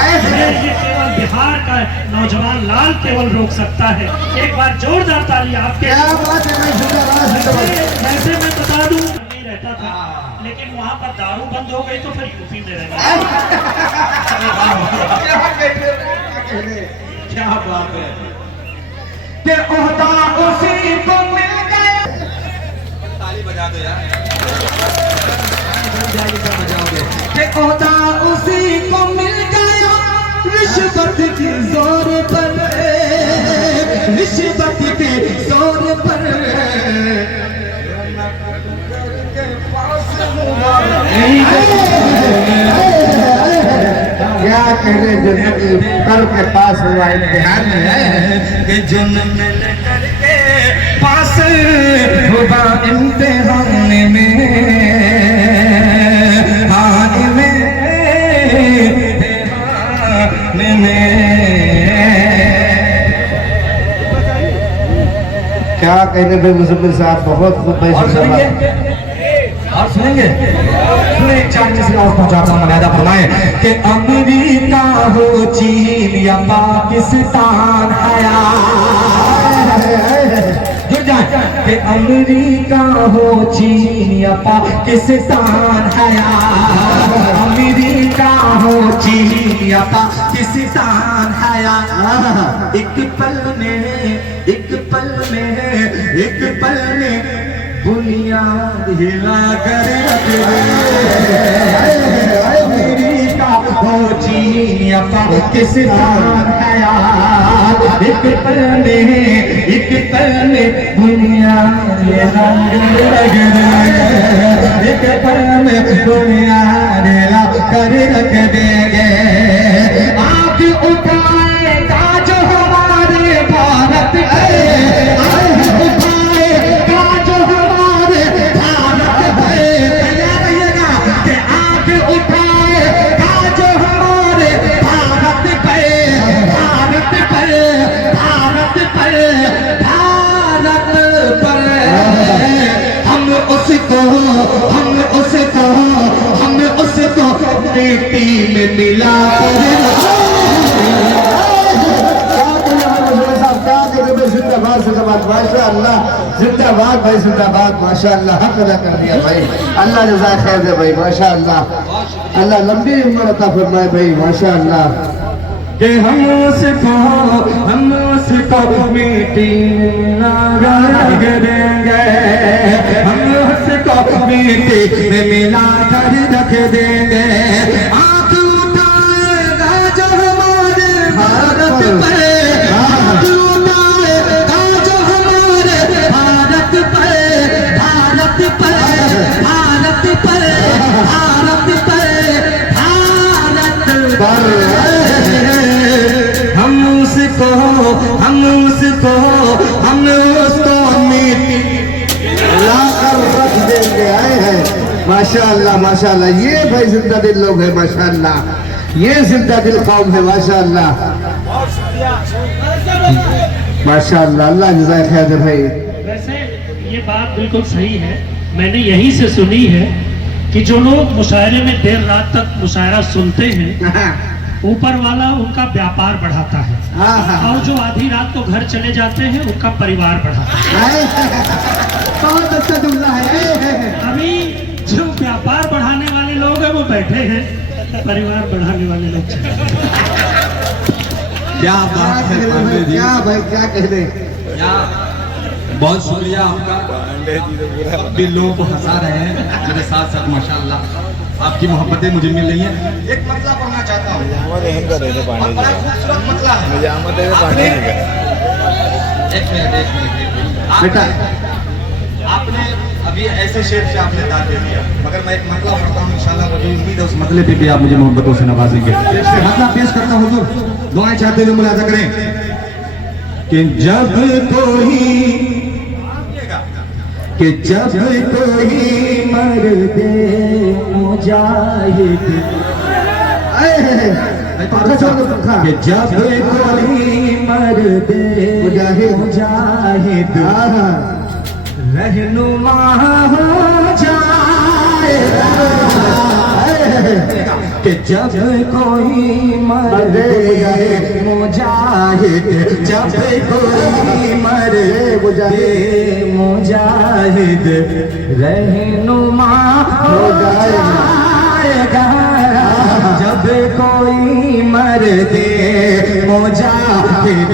ये केवल बिहार का नौजवान लाल केवल रोक सकता है। एक बार जोरदार ताली आपके। वैसे मैं बता दूं नहीं रहता था, लेकिन वहाँ पर दारू बंद हो गई तो फिर यूपी में रह गया। क्या बात है कि ओहदा उसी को मिल गया। ताली बजा दो यार, कि ओहदा उसी को मिल गया रिश्वत की जोर पर, रिश्वत के जोर पर। क्या कहने जन्नत कल के पास हुआ इम्तिहान है कि जन्म लेकर के पास हुआ इम्तिहान में, हाथ में क्या कहने भाई मुजम्मिल साहब, बहुत खूब भाई। और सुनेंगे सुने एक चार जिसमें और पहुंचाता हूं मर्यादा फरमाए कि अमेरिका हो चीन या पाकिस्तान हया जुड़ जाए कि अमेरिका हो चीन या पाकिस्तान हया अमेरिका हो चीन या पाकिस्तान हया एक पल में बुनियाद हिला कर रख अमेरिका हो चीन या पाकिस्तान हया एक पल में बुनियाद हिला एक पल में बुनियाद हिला कर रख देंगे आँख उठाएगा जो हमारे भारत में मिला जिंदाबाद जिंदाबाद माशाअल्लाह जिंदाबाद भाई जिंदाबाद माशाअल्लाह हक अदा कर दिया भाई अल्लाह जज़ा खैर दे भाई माशाअल्लाह अल्लाह लंबी उम्र अता फरमाए भाई माशाअल्लाह कि हम उसको मीटिंग रख देंगे हम उसको मीटिंग में मिला कर रख देंगे आँख उठाएगा जो हमारे भारत पर आँख उठाएगा जो हमारे भारत पर भारत पर भारत पर भारत पर भारत पर हम उसको ला कर रख देंगे आए हैं माशाअल्लाह माशाअल्लाह ये भाई जिंदा दिल लोग हैं माशाअल्लाह ये जिंदा दिल कौम है माशाअल्लाह माशाअल्लाह अल्लाह जज़ाए खैर दे भाई। वैसे ये बात बिल्कुल सही है, मैंने यहीं से सुनी है कि जो लोग मुशायरे में देर रात तक मुशायरा सुनते हैं ऊपर वाला उनका व्यापार बढ़ाता है और जो आधी रात को घर चले जाते हैं उनका परिवार बढ़ाता है। बहुत अच्छा जुमला है। अभी जो व्यापार बढ़ाने वाले लोग हैं वो बैठे हैं, परिवार बढ़ाने वाले लोग क्या बात है पांडे जी, क्या भाई क्या कहने। बहुत शुक्रिया आपका, दिल लोगों को हंसा रहे हैं मेरे साथ साथ माशाल्लाह आपकी मोहब्बतें मुझे मिल रही हैं। एक मतला पढ़ना चाहता हूँ, बड़ा खूबसूरत मतला है। एक मिनट बेटा आपने अभी ऐसे शेर से आपने दाद दे दिया, मगर मैं एक मतला पढ़ता हूँ इंशाल्लाह, मुझे उम्मीद है उस मतले पे भी आप मुझे मोहब्बतों से नवाजेंगे। मतला पेश करता हूँ हुजूर, दुआएं चाहते हुए मुलाजा करें कि जब कोई मर दे मुजाहिद, कि जब कोई मर दे मुजाहिद रहनुमा हो जाएगा, कि जब कोई मर दे मुजाहिद, जब कोई मर दे मुजाहिद रहनुमा हो जाएगा, जब कोई मर दे मुजाहिद,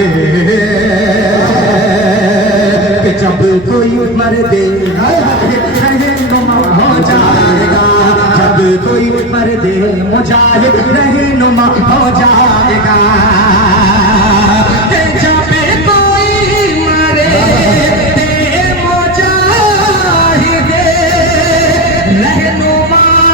जब कोई मर दे रहनुमा हो जाएगा, जब कोई मर दे मुजाहिद रहनुमा हो जाएगा, जब कोई मरे दे मुजाहिद रहनुमा हो जाएगा,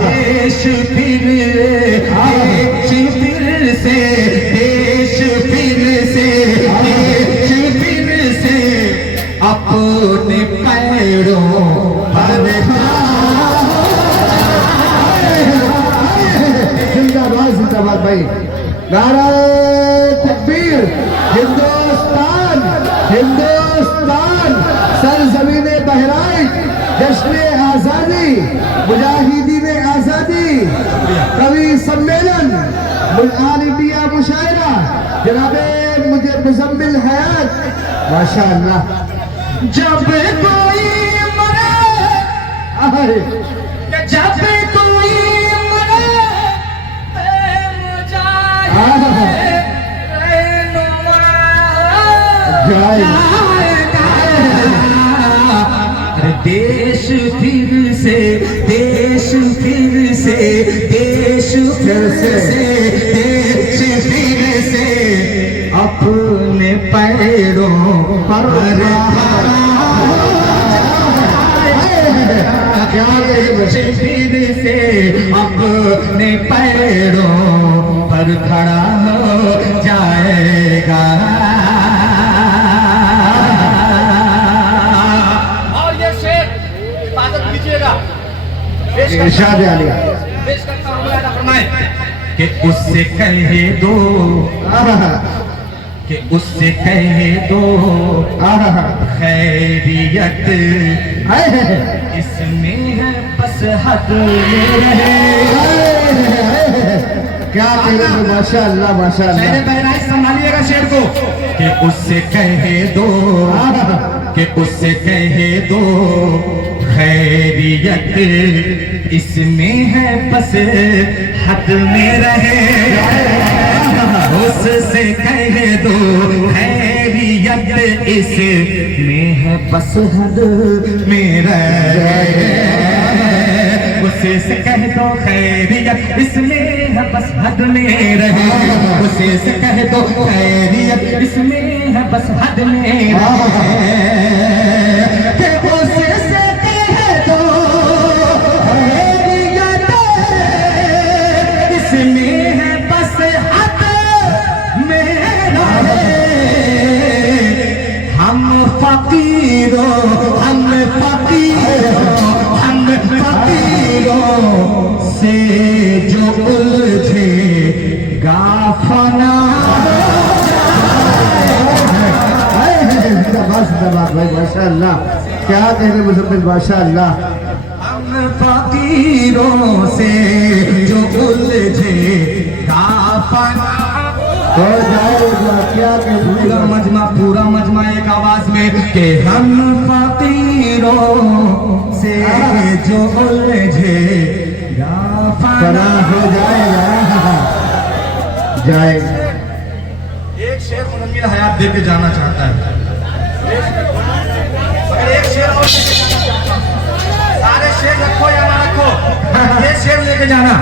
देश फिर से देश फिर से अपने पैरों पर जिंदाबाद जिंदाबाद भाई, नारा तकबीर, हिंदुस्तान हिंदुस्तान सरजमीने बहराइच, जश्न आजादी, मुजाहिदीन आजादी, कवि सम्मेलन, ऑल इंडिया मुशायरा, जनाबे मुझे मुजम्मिल हयात, माशाअल्लाह। जब कोई मरे, जब कोई मरे, देश फिर से, देश फिर से, देश फिर से, देश फिर से अपने पैरों पर फिर से अपने पैरों पर खड़ा हो जाएगा। और ये शेर इबादत कीजिएगा, इरशाद आलिया पेश करता हूँ, अदा फरमाए कि उससे कहे दो, कि उससे कहे दो खैरियत इसमें है बस हद क्या कहेंगे, माशाअल्लाह माशाअल्लाह। बहराइच संभालिएगा शेर को, कि उससे कहे दो, कि उससे कहे दो खैरियत इसमें है बस हद में रहे, उससे कह दो खैरियत इसमें है बस हद में रहे, उससे से कह दो खैरियत इसमें है बस हद में रहे, उससे से कह दो खैरियत इसमें है बस हद में रहे, उससे से कह दो खैरियत इसमें है बस हद में रहे, हम फकीरों, हम फकीरों, हम फकीरों से जो उलझे गाफना। भाई माशाअल्लाह, क्या कहने मुजम्मिल, माशाअल्लाह। हम फकीरों से जो उलझे गाफना हो जाएगा, क्या कहने पूरा मजमा एक आवाज में कि हम फकीरों से जो उलझे फना हो जाएगा, जाएगा। एक शेर मुनम्मिल हयात दे के जाना चाहता है, अगर एक शेर और लेके जाना चाहता है, सारे शेर रखो या ना रखो, ये शेर लेके जाना।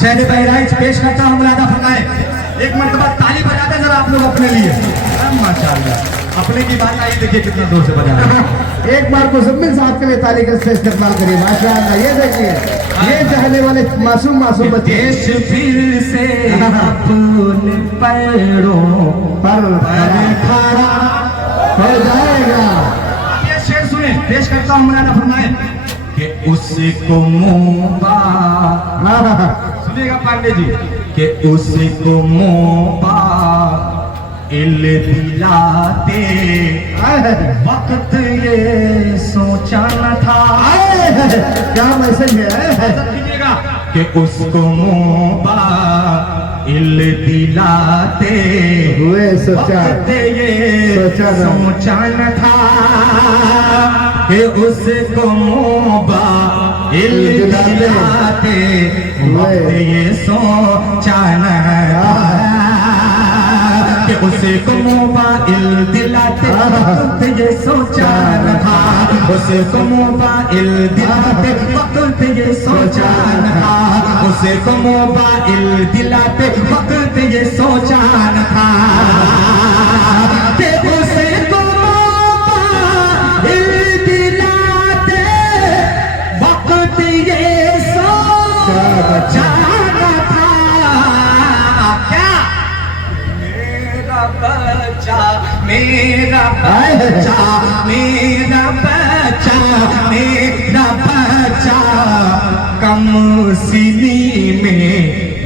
शहर बहराइच पेश करता हूँ, मुलादा फरमाए, एक मरतबा ताली बजा दे जरा आप लोग अपने लिए। माशाअल्लाह, अपने की बात आई, देखिए कितना दूर से बजा रहे हैं। एक बार मुजम्मिल साहब के लिए ताली से इस्तेमाल करिए, माशाअल्लाह। ये देखिए, ये चाहने वाले मासूम मासूम बच्चे देश फिर से अपने पैरों पर खड़ा हो जाएगा। ये शेर सुने, पेश करता हूँ, मुलादा फरमाए कि उसको मोबा, सुनिएगा पांडे जी, कि उसको मोबा इल दिलाते वक्त ये सोचा न था। क्या मैसेज है, कीजिएगा कि उसको मोबा इल दिलाते हुए सोचा, वक्त ये सोचा न था, कि उसको मोबा इल दिलाते वक्त ये सोचा न था, कि उसको मोबाइल दिलाते वक्त ये सोचा न था, उसको मोबाइल दिलाते वक्त ये सोचा न था, उसको मोबाइल दिलाते वक्त ये सोचा न था, कि उसको मोबाइल दिलाते वक्त ये सोचा न था। क्या बच्चा, मेरा बच्चा, मेरा बच्चा, मेरा बच्चा कम सिनी में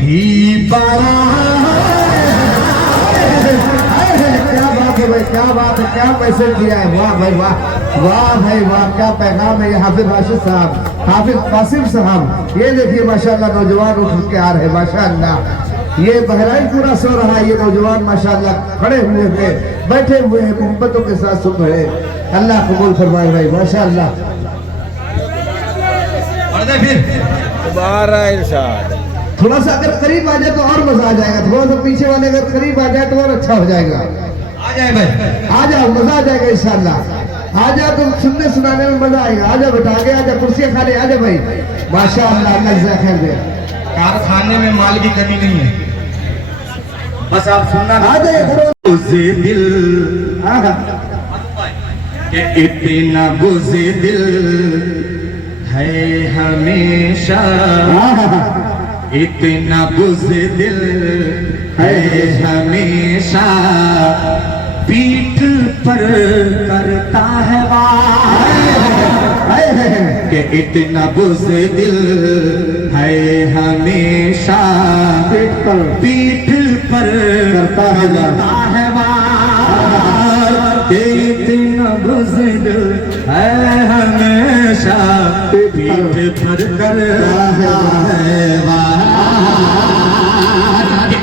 ही बड़ा। क्या बात है है, क्या बात है, क्या मैसेज दिया है, वाह भाई वाह, वाह भाई वाह, क्या पैगाम है ये हाफिज राशिद साहब, हाफिज कासिम साहब। ये देखिए माशाल्लाह नौजवान उठ के आ रहे हैं माशाल्लाह। ये बहराइच पूरा सो रहा है, ये नौजवान माशाल्लाह खड़े हुए हैं, बैठे हुए हैं, मोहब्बतों के साथ सुन रहे हैं। अल्लाह कबूल फरमाए भाई माशाल्लाह। थोड़ा सा अगर करीब आ जाए तो और मजा आ जाएगा, थोड़ा सा पीछे वाले अगर करीब आ जाए तो और अच्छा हो जाएगा। आ जाए भाई, आ जाओ, मजा आ जाएगा इंशाल्लाह। आ जाओ तो सुनने सुनाने में मजा आएगा। आ जाओ बेटा, आगे आ जाओ, कुर्सियां खाली आ जाओ भाई माशाअल्लाह। अल्लाह जज़ा खैर दे। कारखाने में माल की कमी नहीं है, बस आप सुनना। आ जाइए बुज़े दिल के इतना बुज़े दिल है हमेशा, इतना बुज़े दिल है हमेशा, पीठ पर करता है वार, के इतना बुज़े दिल है हमेशा, पीठ पर करता है वार, के इतना बुज़े दिल है हमेशा, पीठ पर करता है वार,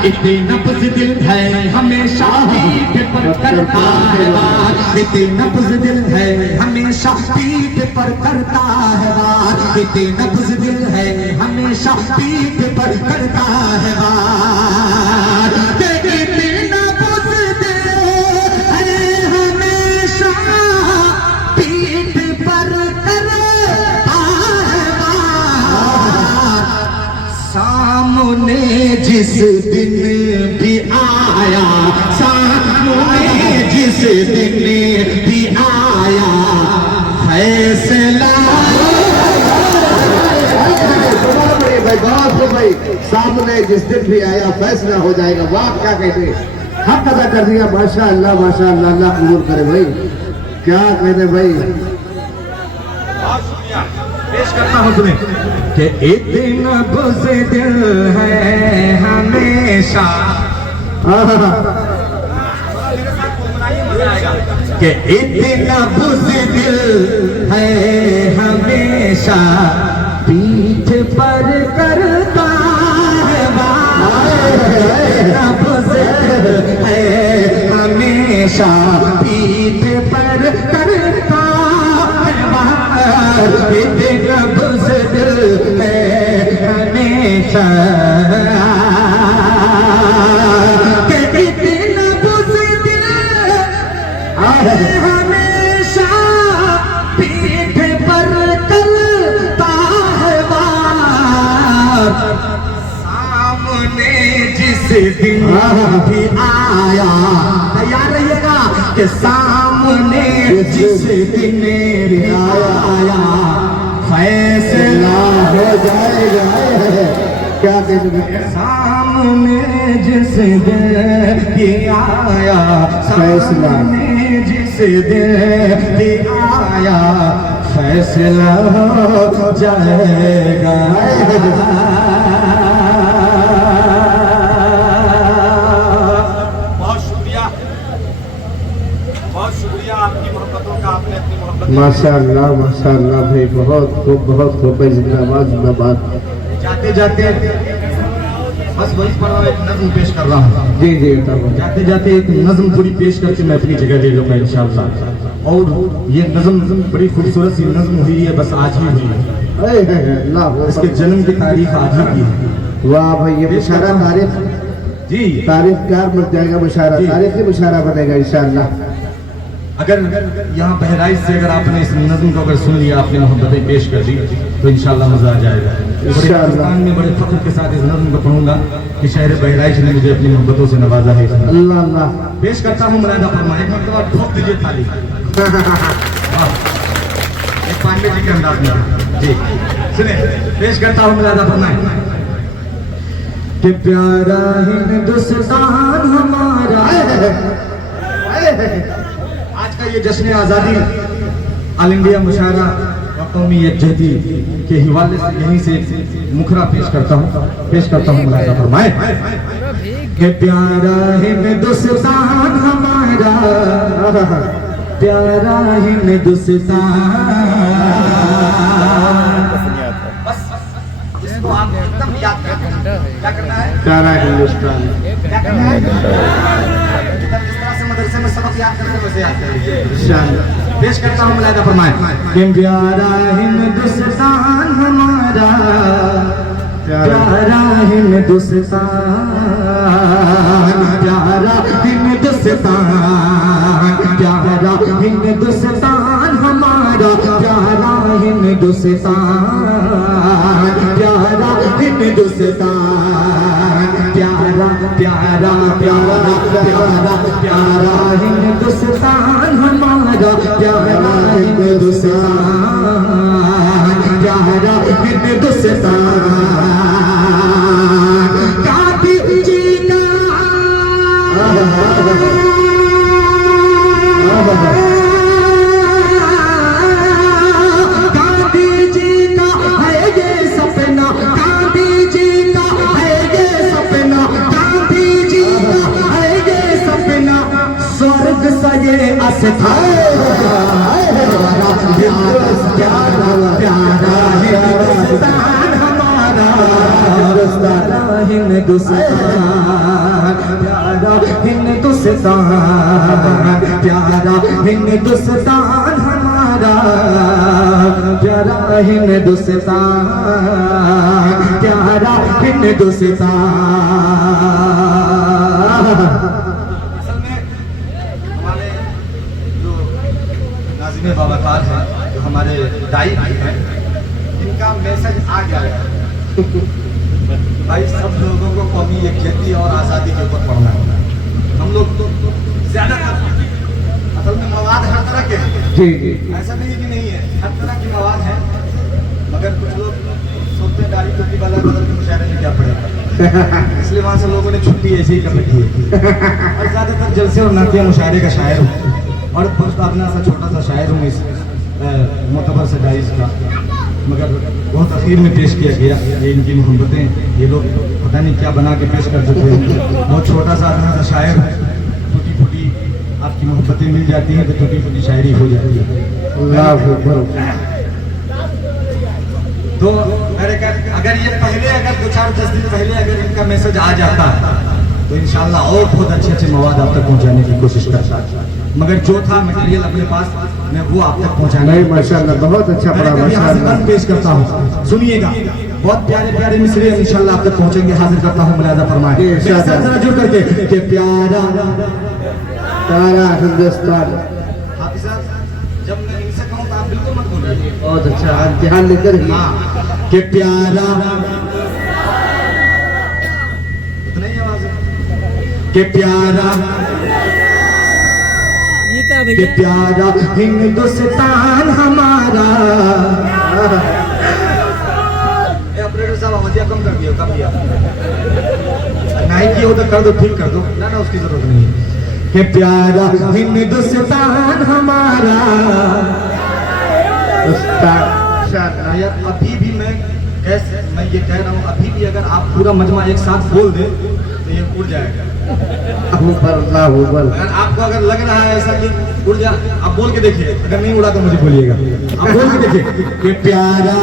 इतना बुज़दिल है हमेशा, पीठ पर करता है वार, इतना बुज़दिल है हमेशा, पीठ पर करता है वार, इतना बुज़दिल है हमेशा, पीठ पर करता है वार, इतना बुज़दिल है हमेशा, पीठ पर करता है वार, सामने जिस दिन भी आया, सामने जिस दिन भी आया, फैसला भाई, सामने जिस दिन भी आया फैसला हो जाएगा। वाह क्या कहते, हक अदा कर दिया माशाअल्लाह माशाअल्लाह। अल्लाह कबूल करे भाई, क्या कहते भाई। पेश करता हूँ तुम्हें कि इतना बुज़दिल है हमेशा, कि इतना बुज़दिल है हमेशा, पीठ पर करता है वार, इतना बुज़दिल है हमेशा, पीठ पर करता है वार, इतना बुज़दिल है हमेशा, हमेशा पीठ पर करता है वार, सामने जिस दिन भी आया, तैयार रहिएगा कि सामने जिस दिन भी आया, फैसला हो जाएगा। क्या कहते हैं, सामने जिस दिन भी आया, सामने जिस दिन भी आया, फैसला हो जाएगा। बहुत शुक्रिया, बहुत शुक्रिया आपकी मोहब्बतों का, आपने अपनी मोहब्बत माशाअल्लाह माशाअल्लाह भाई, बहुत खूब भाई, जिंदाबाद जिंदाबाद। जाते जाते बस वही पर एक नज़्म पेश कर रहा हूँ। जी जी जाते जाते एक नज़्म पूरी पेश करके मैं अपनी जगह ले लूँगा इंशाअल्लाह। और ये नज़्म बड़ी खूबसूरत सी नज़्म हुई है, बस आज ही हुई है, इसके जन्म की तारीख आज ही की है। वाह भाई, ये मुशायरा तारीख जी, तारीख क्या बन जाएगा, मुशायरा तारीख ही मुशायरा बनेगा इंशाअल्लाह। अगर यहाँ बहराइच से अगर आपने इस नज़्म को अगर सुन लिया, आपने मोहब्बतें पेश कर दी, तो इंशाअल्लाह मज़ा आ जाएगा। बड़े पाकिस्तान में बड़े फख्र के साथ इस नज़्म को पढ़ूंगा कि शहर बहराइच ने मुझे अपनी मोहब्बतों से नवाजा है। अल्लाह अल्लाह। पेश करता हूँ मुरादा फरमाए, एक मरतबा ठोक दीजिए थाली। एक पांडे जी के अंदाज में जी सुने, पेश करता हूँ मुरादा फरमाए कि प्यारा हिंदुस्तान हमारा। आज का ये जश्न आज़ादी ऑल इंडिया मुशायरा और कौमी यकजहती के हवाले से यहीं से मुखरा पेश करता हूँ मुलाज़ा फरमाए कि प्यारा हिंदुस्तान हमारा, प्यारा हिंदुस्तान। बस इसको आप एकदम याद करना। क्या करना है? प्यारा हिंदुस्तान। क्या करना है? जिस तरह से मदरसे में सबक याद करते हैं वैसे याद कर लीजिए। पेश करता हूँ मुलायदा फरमाएं। प्यारा हिंदुस्तान हमारा, प्यारा हिंदुस्तान, प्यारा हिंदुस्तान, प्यारा हिंदुस्तान हमारा, प्यारा हिंदुस्तान, प्यारा हिंदुस्तान, प्यारा प्यारा प्यारा प्यारा प्यारा हिंदुस्तान हमारा, प्यारा हिंदुस्तान, प्यारा हिंदुस्तान। गांधी जी का गांधी जी का है ये सपना, गांधी जी का है ये सपना, गांधी जी का है ये सपना, स्वर्ग सा ये अस्थान। प्यारा प्यारा प्यारा हिंदुस्तान हमारा, प्यारा हिंदुस्तान, प्यारा हिंदुस्तान, प्यारा हिंदुस्तान हमारा, प्यारा हिंदुस्तान, प्यारा हिंदुस्तान। असल में हमारे जो नाज़िम बाबाकार हैं, जो हमारे दाई भाई हैं, इनका मैसेज आ गया है भाई सब लोगों को कौमी यकजहती और आज़ादी के ऊपर पढ़ना है। हम लोग तो ज़्यादातर असल में मवाद हर तरह के हैं, जी जी। ऐसा नहीं कि नहीं है, हर तरह की मवाद है, मगर कुछ लोग सोचते हैं दाढ़ी टोपी वाला बदल के मुशायरे में क्या पड़ेगा, इसलिए वहाँ से लोगों ने छुट्टी ऐसे ही कर रखी है। और ज़्यादातर जलसे और नातिया मुशायरे का शायर हूँ, और बहुत अपना सा छोटा सा शायर हूँ इस मोतबर से डाइज का, मगर बहुत अखीर में पेश किया गया। ये इनकी मोहब्बतें, ये लोग पता नहीं क्या बना के पेश कर देते हैं। बहुत छोटा सा अपना सा शायर है, टूटी फूटी आपकी मोहब्बतें मिल जाती हैं तो टूटी फूटी शायरी हो जाती है। तो अगर ये पहले अगर 2-4-10 दिन पहले अगर इनका मैसेज आ जाता तो इंशाल्लाह और बहुत अच्छे अच्छे मवाद आप तक पहुंचाने की कोशिश करता, मगर जो था मटेरियल अपने पास मैं वो आप तक पहुंचाने। नहीं माशाल्लाह बहुत अच्छा पड़ा माशाल्लाह। पेश करता हूँ, सुनिएगा, बहुत प्यारे प्यारे मिसरे इंशाल्लाह आप तक पहुंचेंगे। हाजिर करता हूँ, मुलाहिजा फरमाएं जरा जुड़ करके कि प्यारा प्यारा हिंदुस्तान। हाफिज साहब, जब मैं इनसे कहूँ तो आप बिल्कुल मत बोलिए। बहुत अच्छा, ध्यान लेकर हाँ, कि प्यारा उतना ही आवाज है कि प्यारा कि प्यारा हिंदुस्तान हमारा। ऑपरेटर साहब आवाज़ कम कर दिया, कम दिया नहीं किया हो तो कर दो, ठीक कर दो ना, उसकी जरूरत नहीं है। कि प्यारा हिंदुस्तान हमारा, यार अभी भी मैं ये कह रहा हूँ, अभी भी अगर आप पूरा मजमा एक साथ बोल दे तो ये उड़ जाएगा। अगर आपको अगर लग रहा है ऐसा कि उड़ जा, आप बोल के देखिए, अगर नहीं उड़ा तो मुझे बोलिएगा। आप बोल के देखिए कि प्यारा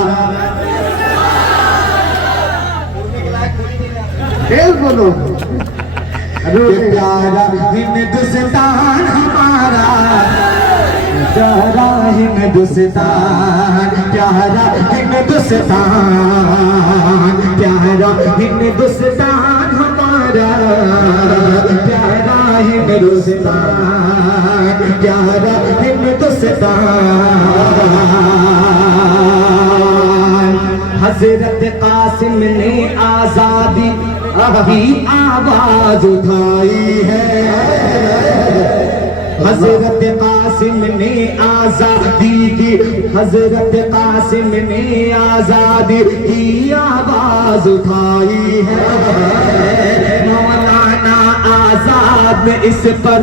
बोलो प्यारा हिंदुस्तान हमारा, प्यारा हिंदुस्तान, प्यारा हिंदुस्तान, प्यारा हिंदुस्तान हमारा, प्यारा हिंदुस्तान, प्यारा हिंदुस्तान। हजरत कासिम ने आजादी की आवाज उठाई है, हजरत कासिम ने आजादी की, हजरत कासिम ने आजादी की आवाज उठाई है। मौलाना आजाद ने इस पर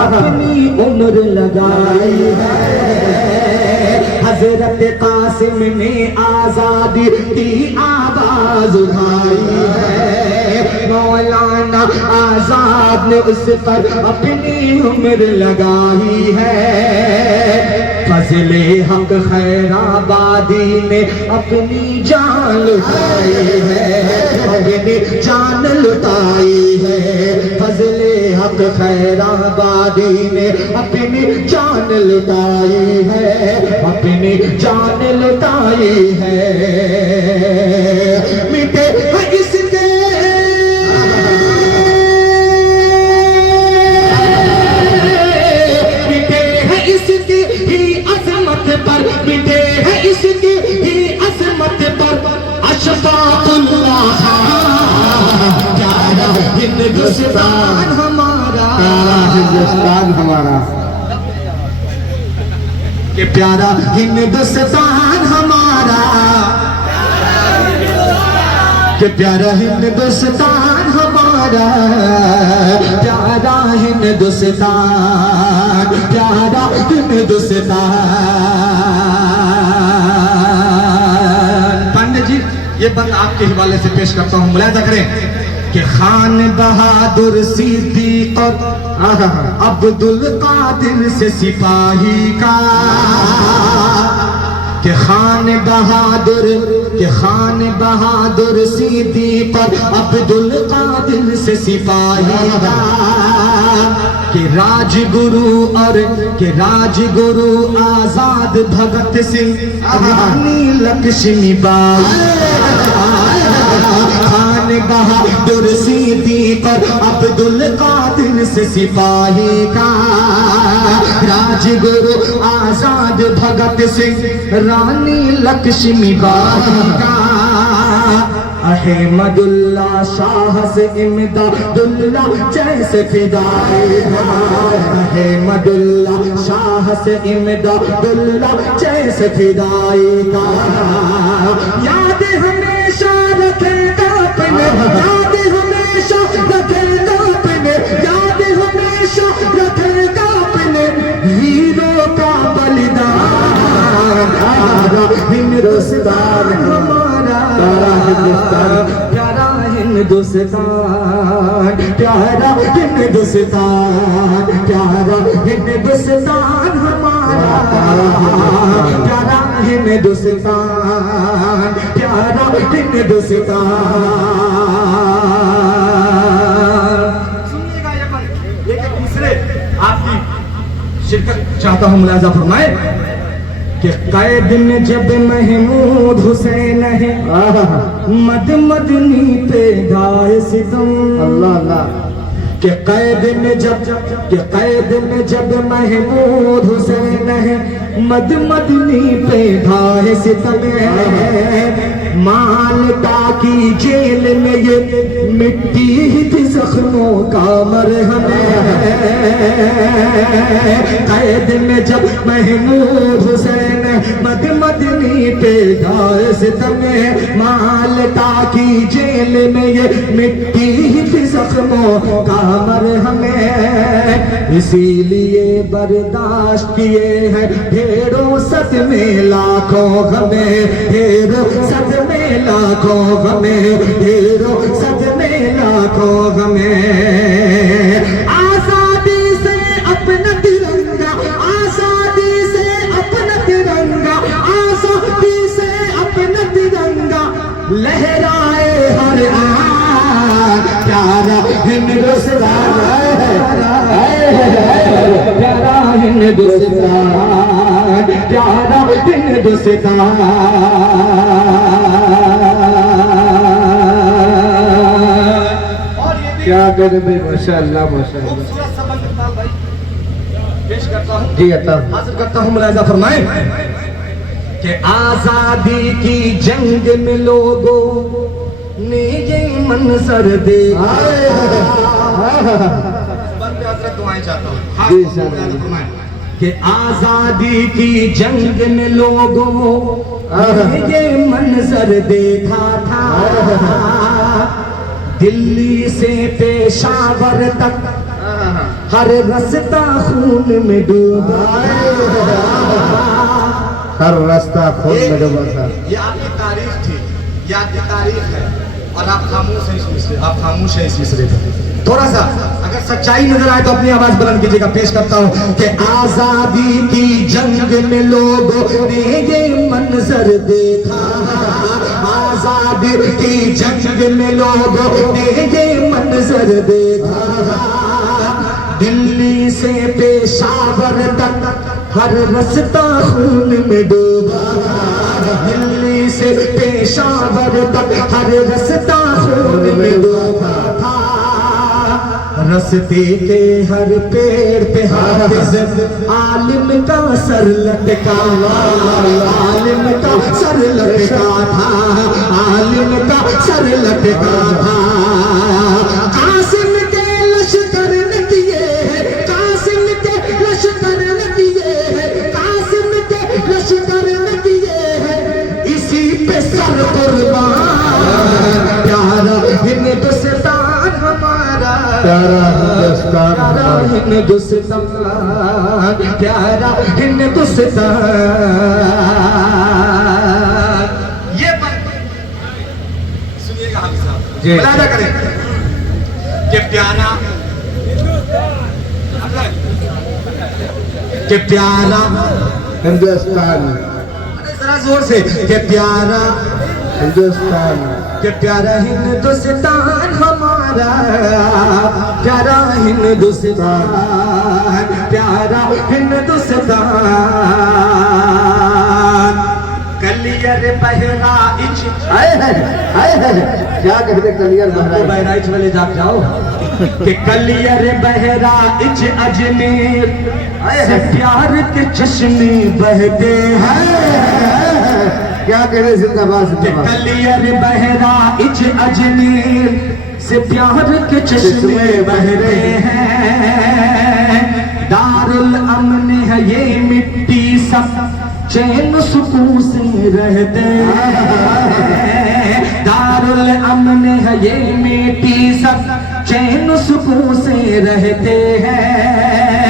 अपनी उम्र लगाई है। हजरत कासिम ने आजादी की आवाज उठाई है। मौलाना आजाद ने उस पर अपनी उम्र लगाई है। फजले हक खैराबादी ने अपनी जान लुटाई है, अपनी जान लुटाई है। फजले हक खैराबादी ने अपनी जान लुटाई है, अपनी जान लुटाई है। मिटे इसके मिटे हैं इसकी ही अजमत पर, मिटे हैं इसकी ही अजमत पर अशफाकुल्लाह प्यारा हिंदुस्तान हमारा, प्यारा हिंदुस्तान हमारा, कि प्यारा हिंदुस्तान हमारा, कि प्यारा हिंदुस्तान हमारा, प्यारा हिंदुस्तान, प्यारा हिंदुस्तान। पंडित जी ये बंद आपके हवाले से पेश करता हूँ, मुलाहिजा करें कि खान बहादुर सिद्दीक और अब्दुल कादिर से सिपाही का, कि खान बहादुर सिद्दीक और अब्दुल कादिर से सिपाही का, कि राजगुरु आजाद भगत सिंह रानी लक्ष्मीबाई, खान बहादुर सिद्दीक और अब्दुल कादिर से सिपाही का, राजगुरु आजाद भगत सिंह रानी लक्ष्मीबाई का, अहमदुल्ला शाह से इमदादुल्ला जैसे फिदाई का, अहमदुल्ला शाह से इमदादुल्ला जैसे फिदाई का। याद हमेशा रखेगा अपने, याद हमेशा रखेगा अपने, याद हमेशा रखेगा अपने वीरों का बलिदान। प्यारा हिंदुस्तान हमारा, प्यारा हिंदुस्तान, प्यारा हिंदुस्तान, प्यारा हिंदुस्तान, प्यारा हिंदुस्तान हमारा, प्यारा हिंदुस्तान, प्यारा हिंदुस्तान। सुनिएगा ये पर एक दूसरे आपकी शिरकत चाहता हूँ, मुलाजा फरमाए कि कैद में जब महमूद हुसैन है मद मदनी पे गाए सितम, अल्लाह अल्लाह, कि कैद में जब महमूद हुसैन है मद मदनी पे गाए सितम है। मालटा की जेल में ये मिट्टी थी जख्मों का मरहम है। कैद में जब महमूद हुसैन मद मदनी पे गाए सितम है। मालटा की जेल में ये मिट्टी थी जख्मों का मरहम है। इसीलिए बर्दाश्त किए हैं ढेरों सदमे लाखों गमे, ढेरों सदमे लाखों गमे, ढेरों सदमे लाखों गमे। आजादी से अपना तिरंगा, आजादी से अपना तिरंगा, आजादी से अपना तिरंगा लहराए हर आन। प्यारा हिंदुस्तान, प्यारा हिंदुस्तान, प्यारा हिंदुस्तान। क्या करे भाई, माशाअल्लाह माशाअल्लाह। खूबसूरत सा बंद था भाई, पेश करता हूँ, जी अता हाजिर करता हूँ, मुलाहिजा फरमाए कि आजादी की जंग में लोगों ने ये मंजर देखा। बंद हजरत दुआएं चाहता हूँ, जी खास सर। मुलाहिजा फरमाए कि आजादी की जंग में लोगों ने ये मंजर देखा था। दिल्ली से पेशावर तक हर रास्ता खून में डूबा। हर रास्ता खून में डूबा था। ये आपकी तारीफ थी, ये आपकी तारीफ है, और आप खामोश हैं इस मिसरे, आप खामोश हैं इस मिसरे पे। थोड़ा सा अगर सच्चाई नजर आए तो अपनी आवाज बुलंद कीजिएगा। पेश करता हूँ कि आजादी की जंग में लोगों ने ये मंजर देखा, आजादी की जंग में लोगों ने ये मंजर देखा, दिल्ली से पेशावर तक हर रास्ता खून में डूबा, दिल्ली से पेशावर तक हर रास्ता खून में डूबा था, रस्ते के हर पेड़ पे हाफिज आलिम का सर लटका, आलिम का सर लटका था, आलिम का सर लटका था। कासिम के लश्कर ने किए, कासिम के लश्कर ने किए, कासिम के लश्कर ने किए, इसी पे सर कुर्बान, प्यारा हिंदुस्तान हमारा, प्यारा हिंदुस्तान प्यारा हिंदुस्तान, प्यारा हिंदुस्तान। ये बात सुनिएगा हाफिज साहब, जी। मुलाजा करें कि प्यारा, कि प्यारा हिंदुस्तान, जरा जोर से, कि प्यारा, हिंदुस्तान, कि प्यारा हिंदुस्तान हमारा, प्यारा हिंदुस्तान, प्यारा हिंदुस्तान। कलियर बहराइच, आए हैं, क्या कहते कलियर महाराज? बहराइच वाले जाओ कि कलियर बहराइच अजमेर से प्यार के चश्मे बहते हैं, क्या कहते जिंदाबाद कि जिंदाबाद। कलियर बहराइच अजमेर से प्यार के चश्मे बहते हैं, दारुल अमन है ये मिट्टी सब चैन सुकून से रहते हैं, दारुल अमन है ये मिट्टी सब चैन सुकून से रहते हैं,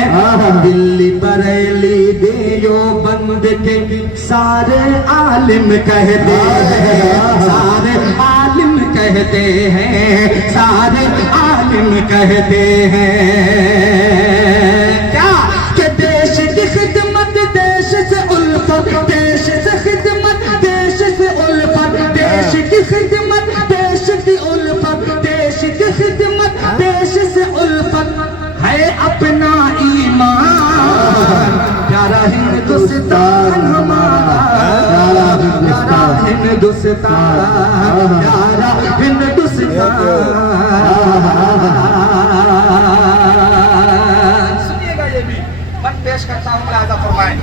दिल्ली बरेली देवबंद के सारे आलिम कहते हैं, सारे आलिम कहते हैं, सारे आलिम कहते हैं क्या कि देश की खिदमत, देश से उल्फत, देश से खिदमत, देश से उल्फत, देश की खिदमत, देश की उल्फत, देश की खिदमत, देश से उल्फत है अपना ईमान, प्यारा हिंदुस्तान हमारा, प्यारा हिंदुस्तान, प्यारा हिंदुस्तान। सुनिएगा ये भी मैं पेश करता हूँ, मुलाहिजा फरमाएं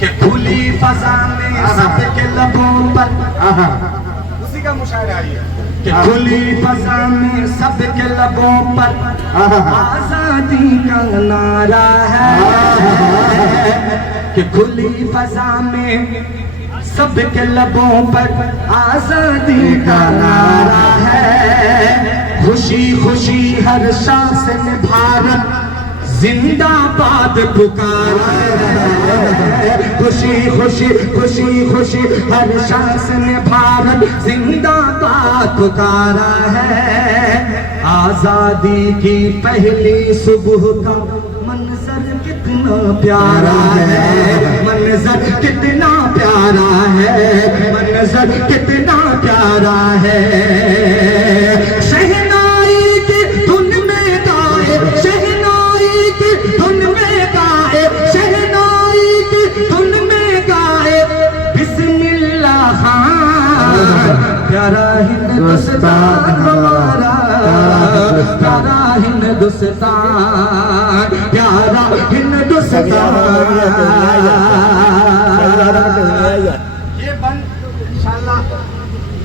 कि खुली फजा में सबके लबों पर, उसी का मुशायरा है कि खुली फजा में सबके लबों पर आजादी का नारा है, कि खुली फजा में सबके लबों पर आजादी का नारा है, खुशी खुशी हर शासन भारत जिंदाबाद पुकारा है, खुशी खुशी खुशी खुशी हर शासन भारत जिंदाबाद पुकारा है, आजादी की पहली सुबह का मंजर कितना प्यारा है, मंजर कितना प्यारा है, मंजर कितना प्यारा है, शहनाई की धुन में गाए, शहनाई की धुन में गाए, शहनाई की धुन में गाए, बिस्मिल्लाह खान, प्यारा हिंदुस्तान हमारा, प्यारा हिंदुस्तान, प्यारा हिंदुस्तान। ये बंद इंशाल्लाह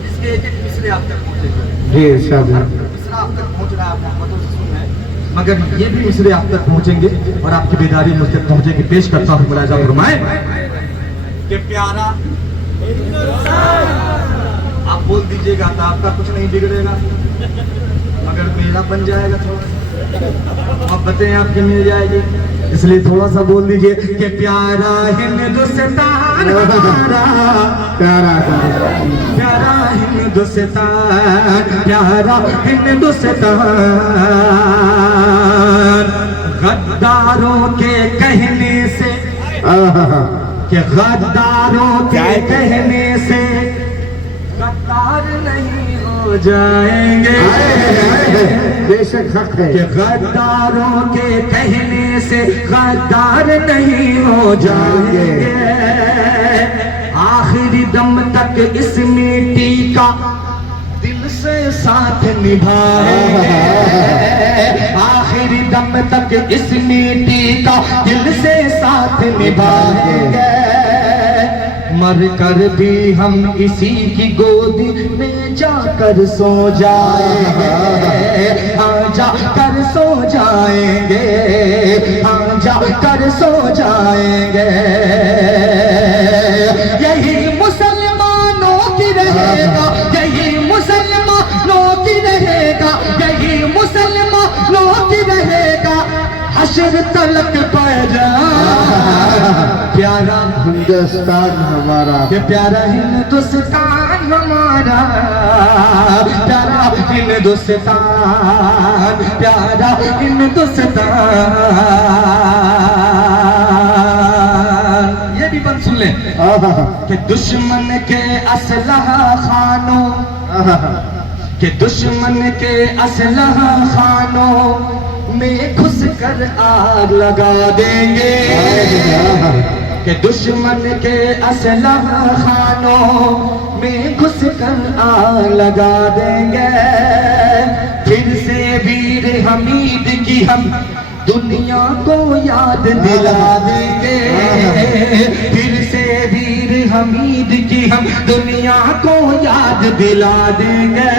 इसके एक एक मिसरे आप तक पहुंचेगा। जी इंशाअल्लाह। मिसरा आप तक पहुंच रहा है, आप मोहब्बतों से सुन रहे हैं, मगर ये भी मिसरे आप तक पहुंचेंगे और आपकी बेदारी मुझ तक पहुंचेगी। पेश करता हूँ, मुलाहिजा फरमाएं कि प्यारा आप बोल दीजिएगा तो आपका कुछ नहीं बिगड़ेगा, मगर मेरा बन जाएगा थोड़ा। मोहब्बतें आपकी मिल जाएगी, इसलिए थोड़ा सा बोल दीजिए कि प्यारा हिंदुस्तान हमारा, प्यारा प्यारा हिंदुस्तान, प्यारा हिंदुस्तान। गद्दारों के कहने से, कि गद्दारों के कहने से गद्दार नहीं हो जाएंगे, बेशक हक है। कि गद्दारों के कहने से गद्दार नहीं हो जाएंगे। आखिरी दम तक इस मिट्टी का दिल से साथ निभाएंगे, आखिरी दम तक इस मिट्टी का दिल से साथ निभाएंगे। मर कर भी हम इसी की गोदी में जाकर सो जाएंगे, हाँ जाकर सो जाएंगे, हाँ जाकर सो जाएंगे। यही मुसलमानों की रहेगा, यही मुसलमानों की रहेगा, यही मुसलमानों की रहेगा, हश्र तलक पैजान। प्यारा हिंदुस्तान हमारा, ये प्यारा हिंदुस्तान हमारा, प्यारा हिंदुस्तान, प्यारा हिंदुस्तान। ये भी बंद सुन ले कि दुश्मन के असलहा खानों, कि दुश्मन के असलहा खानों में घुस कर आग लगा देंगे, कि दुश्मन के असलहा खानों में घुस कर आग लगा देंगे। फिर से वीर हमीद की हम दुनिया को याद दिला देंगे, फिर से वीर हमीद की हम दुनिया को याद दिला देंगे।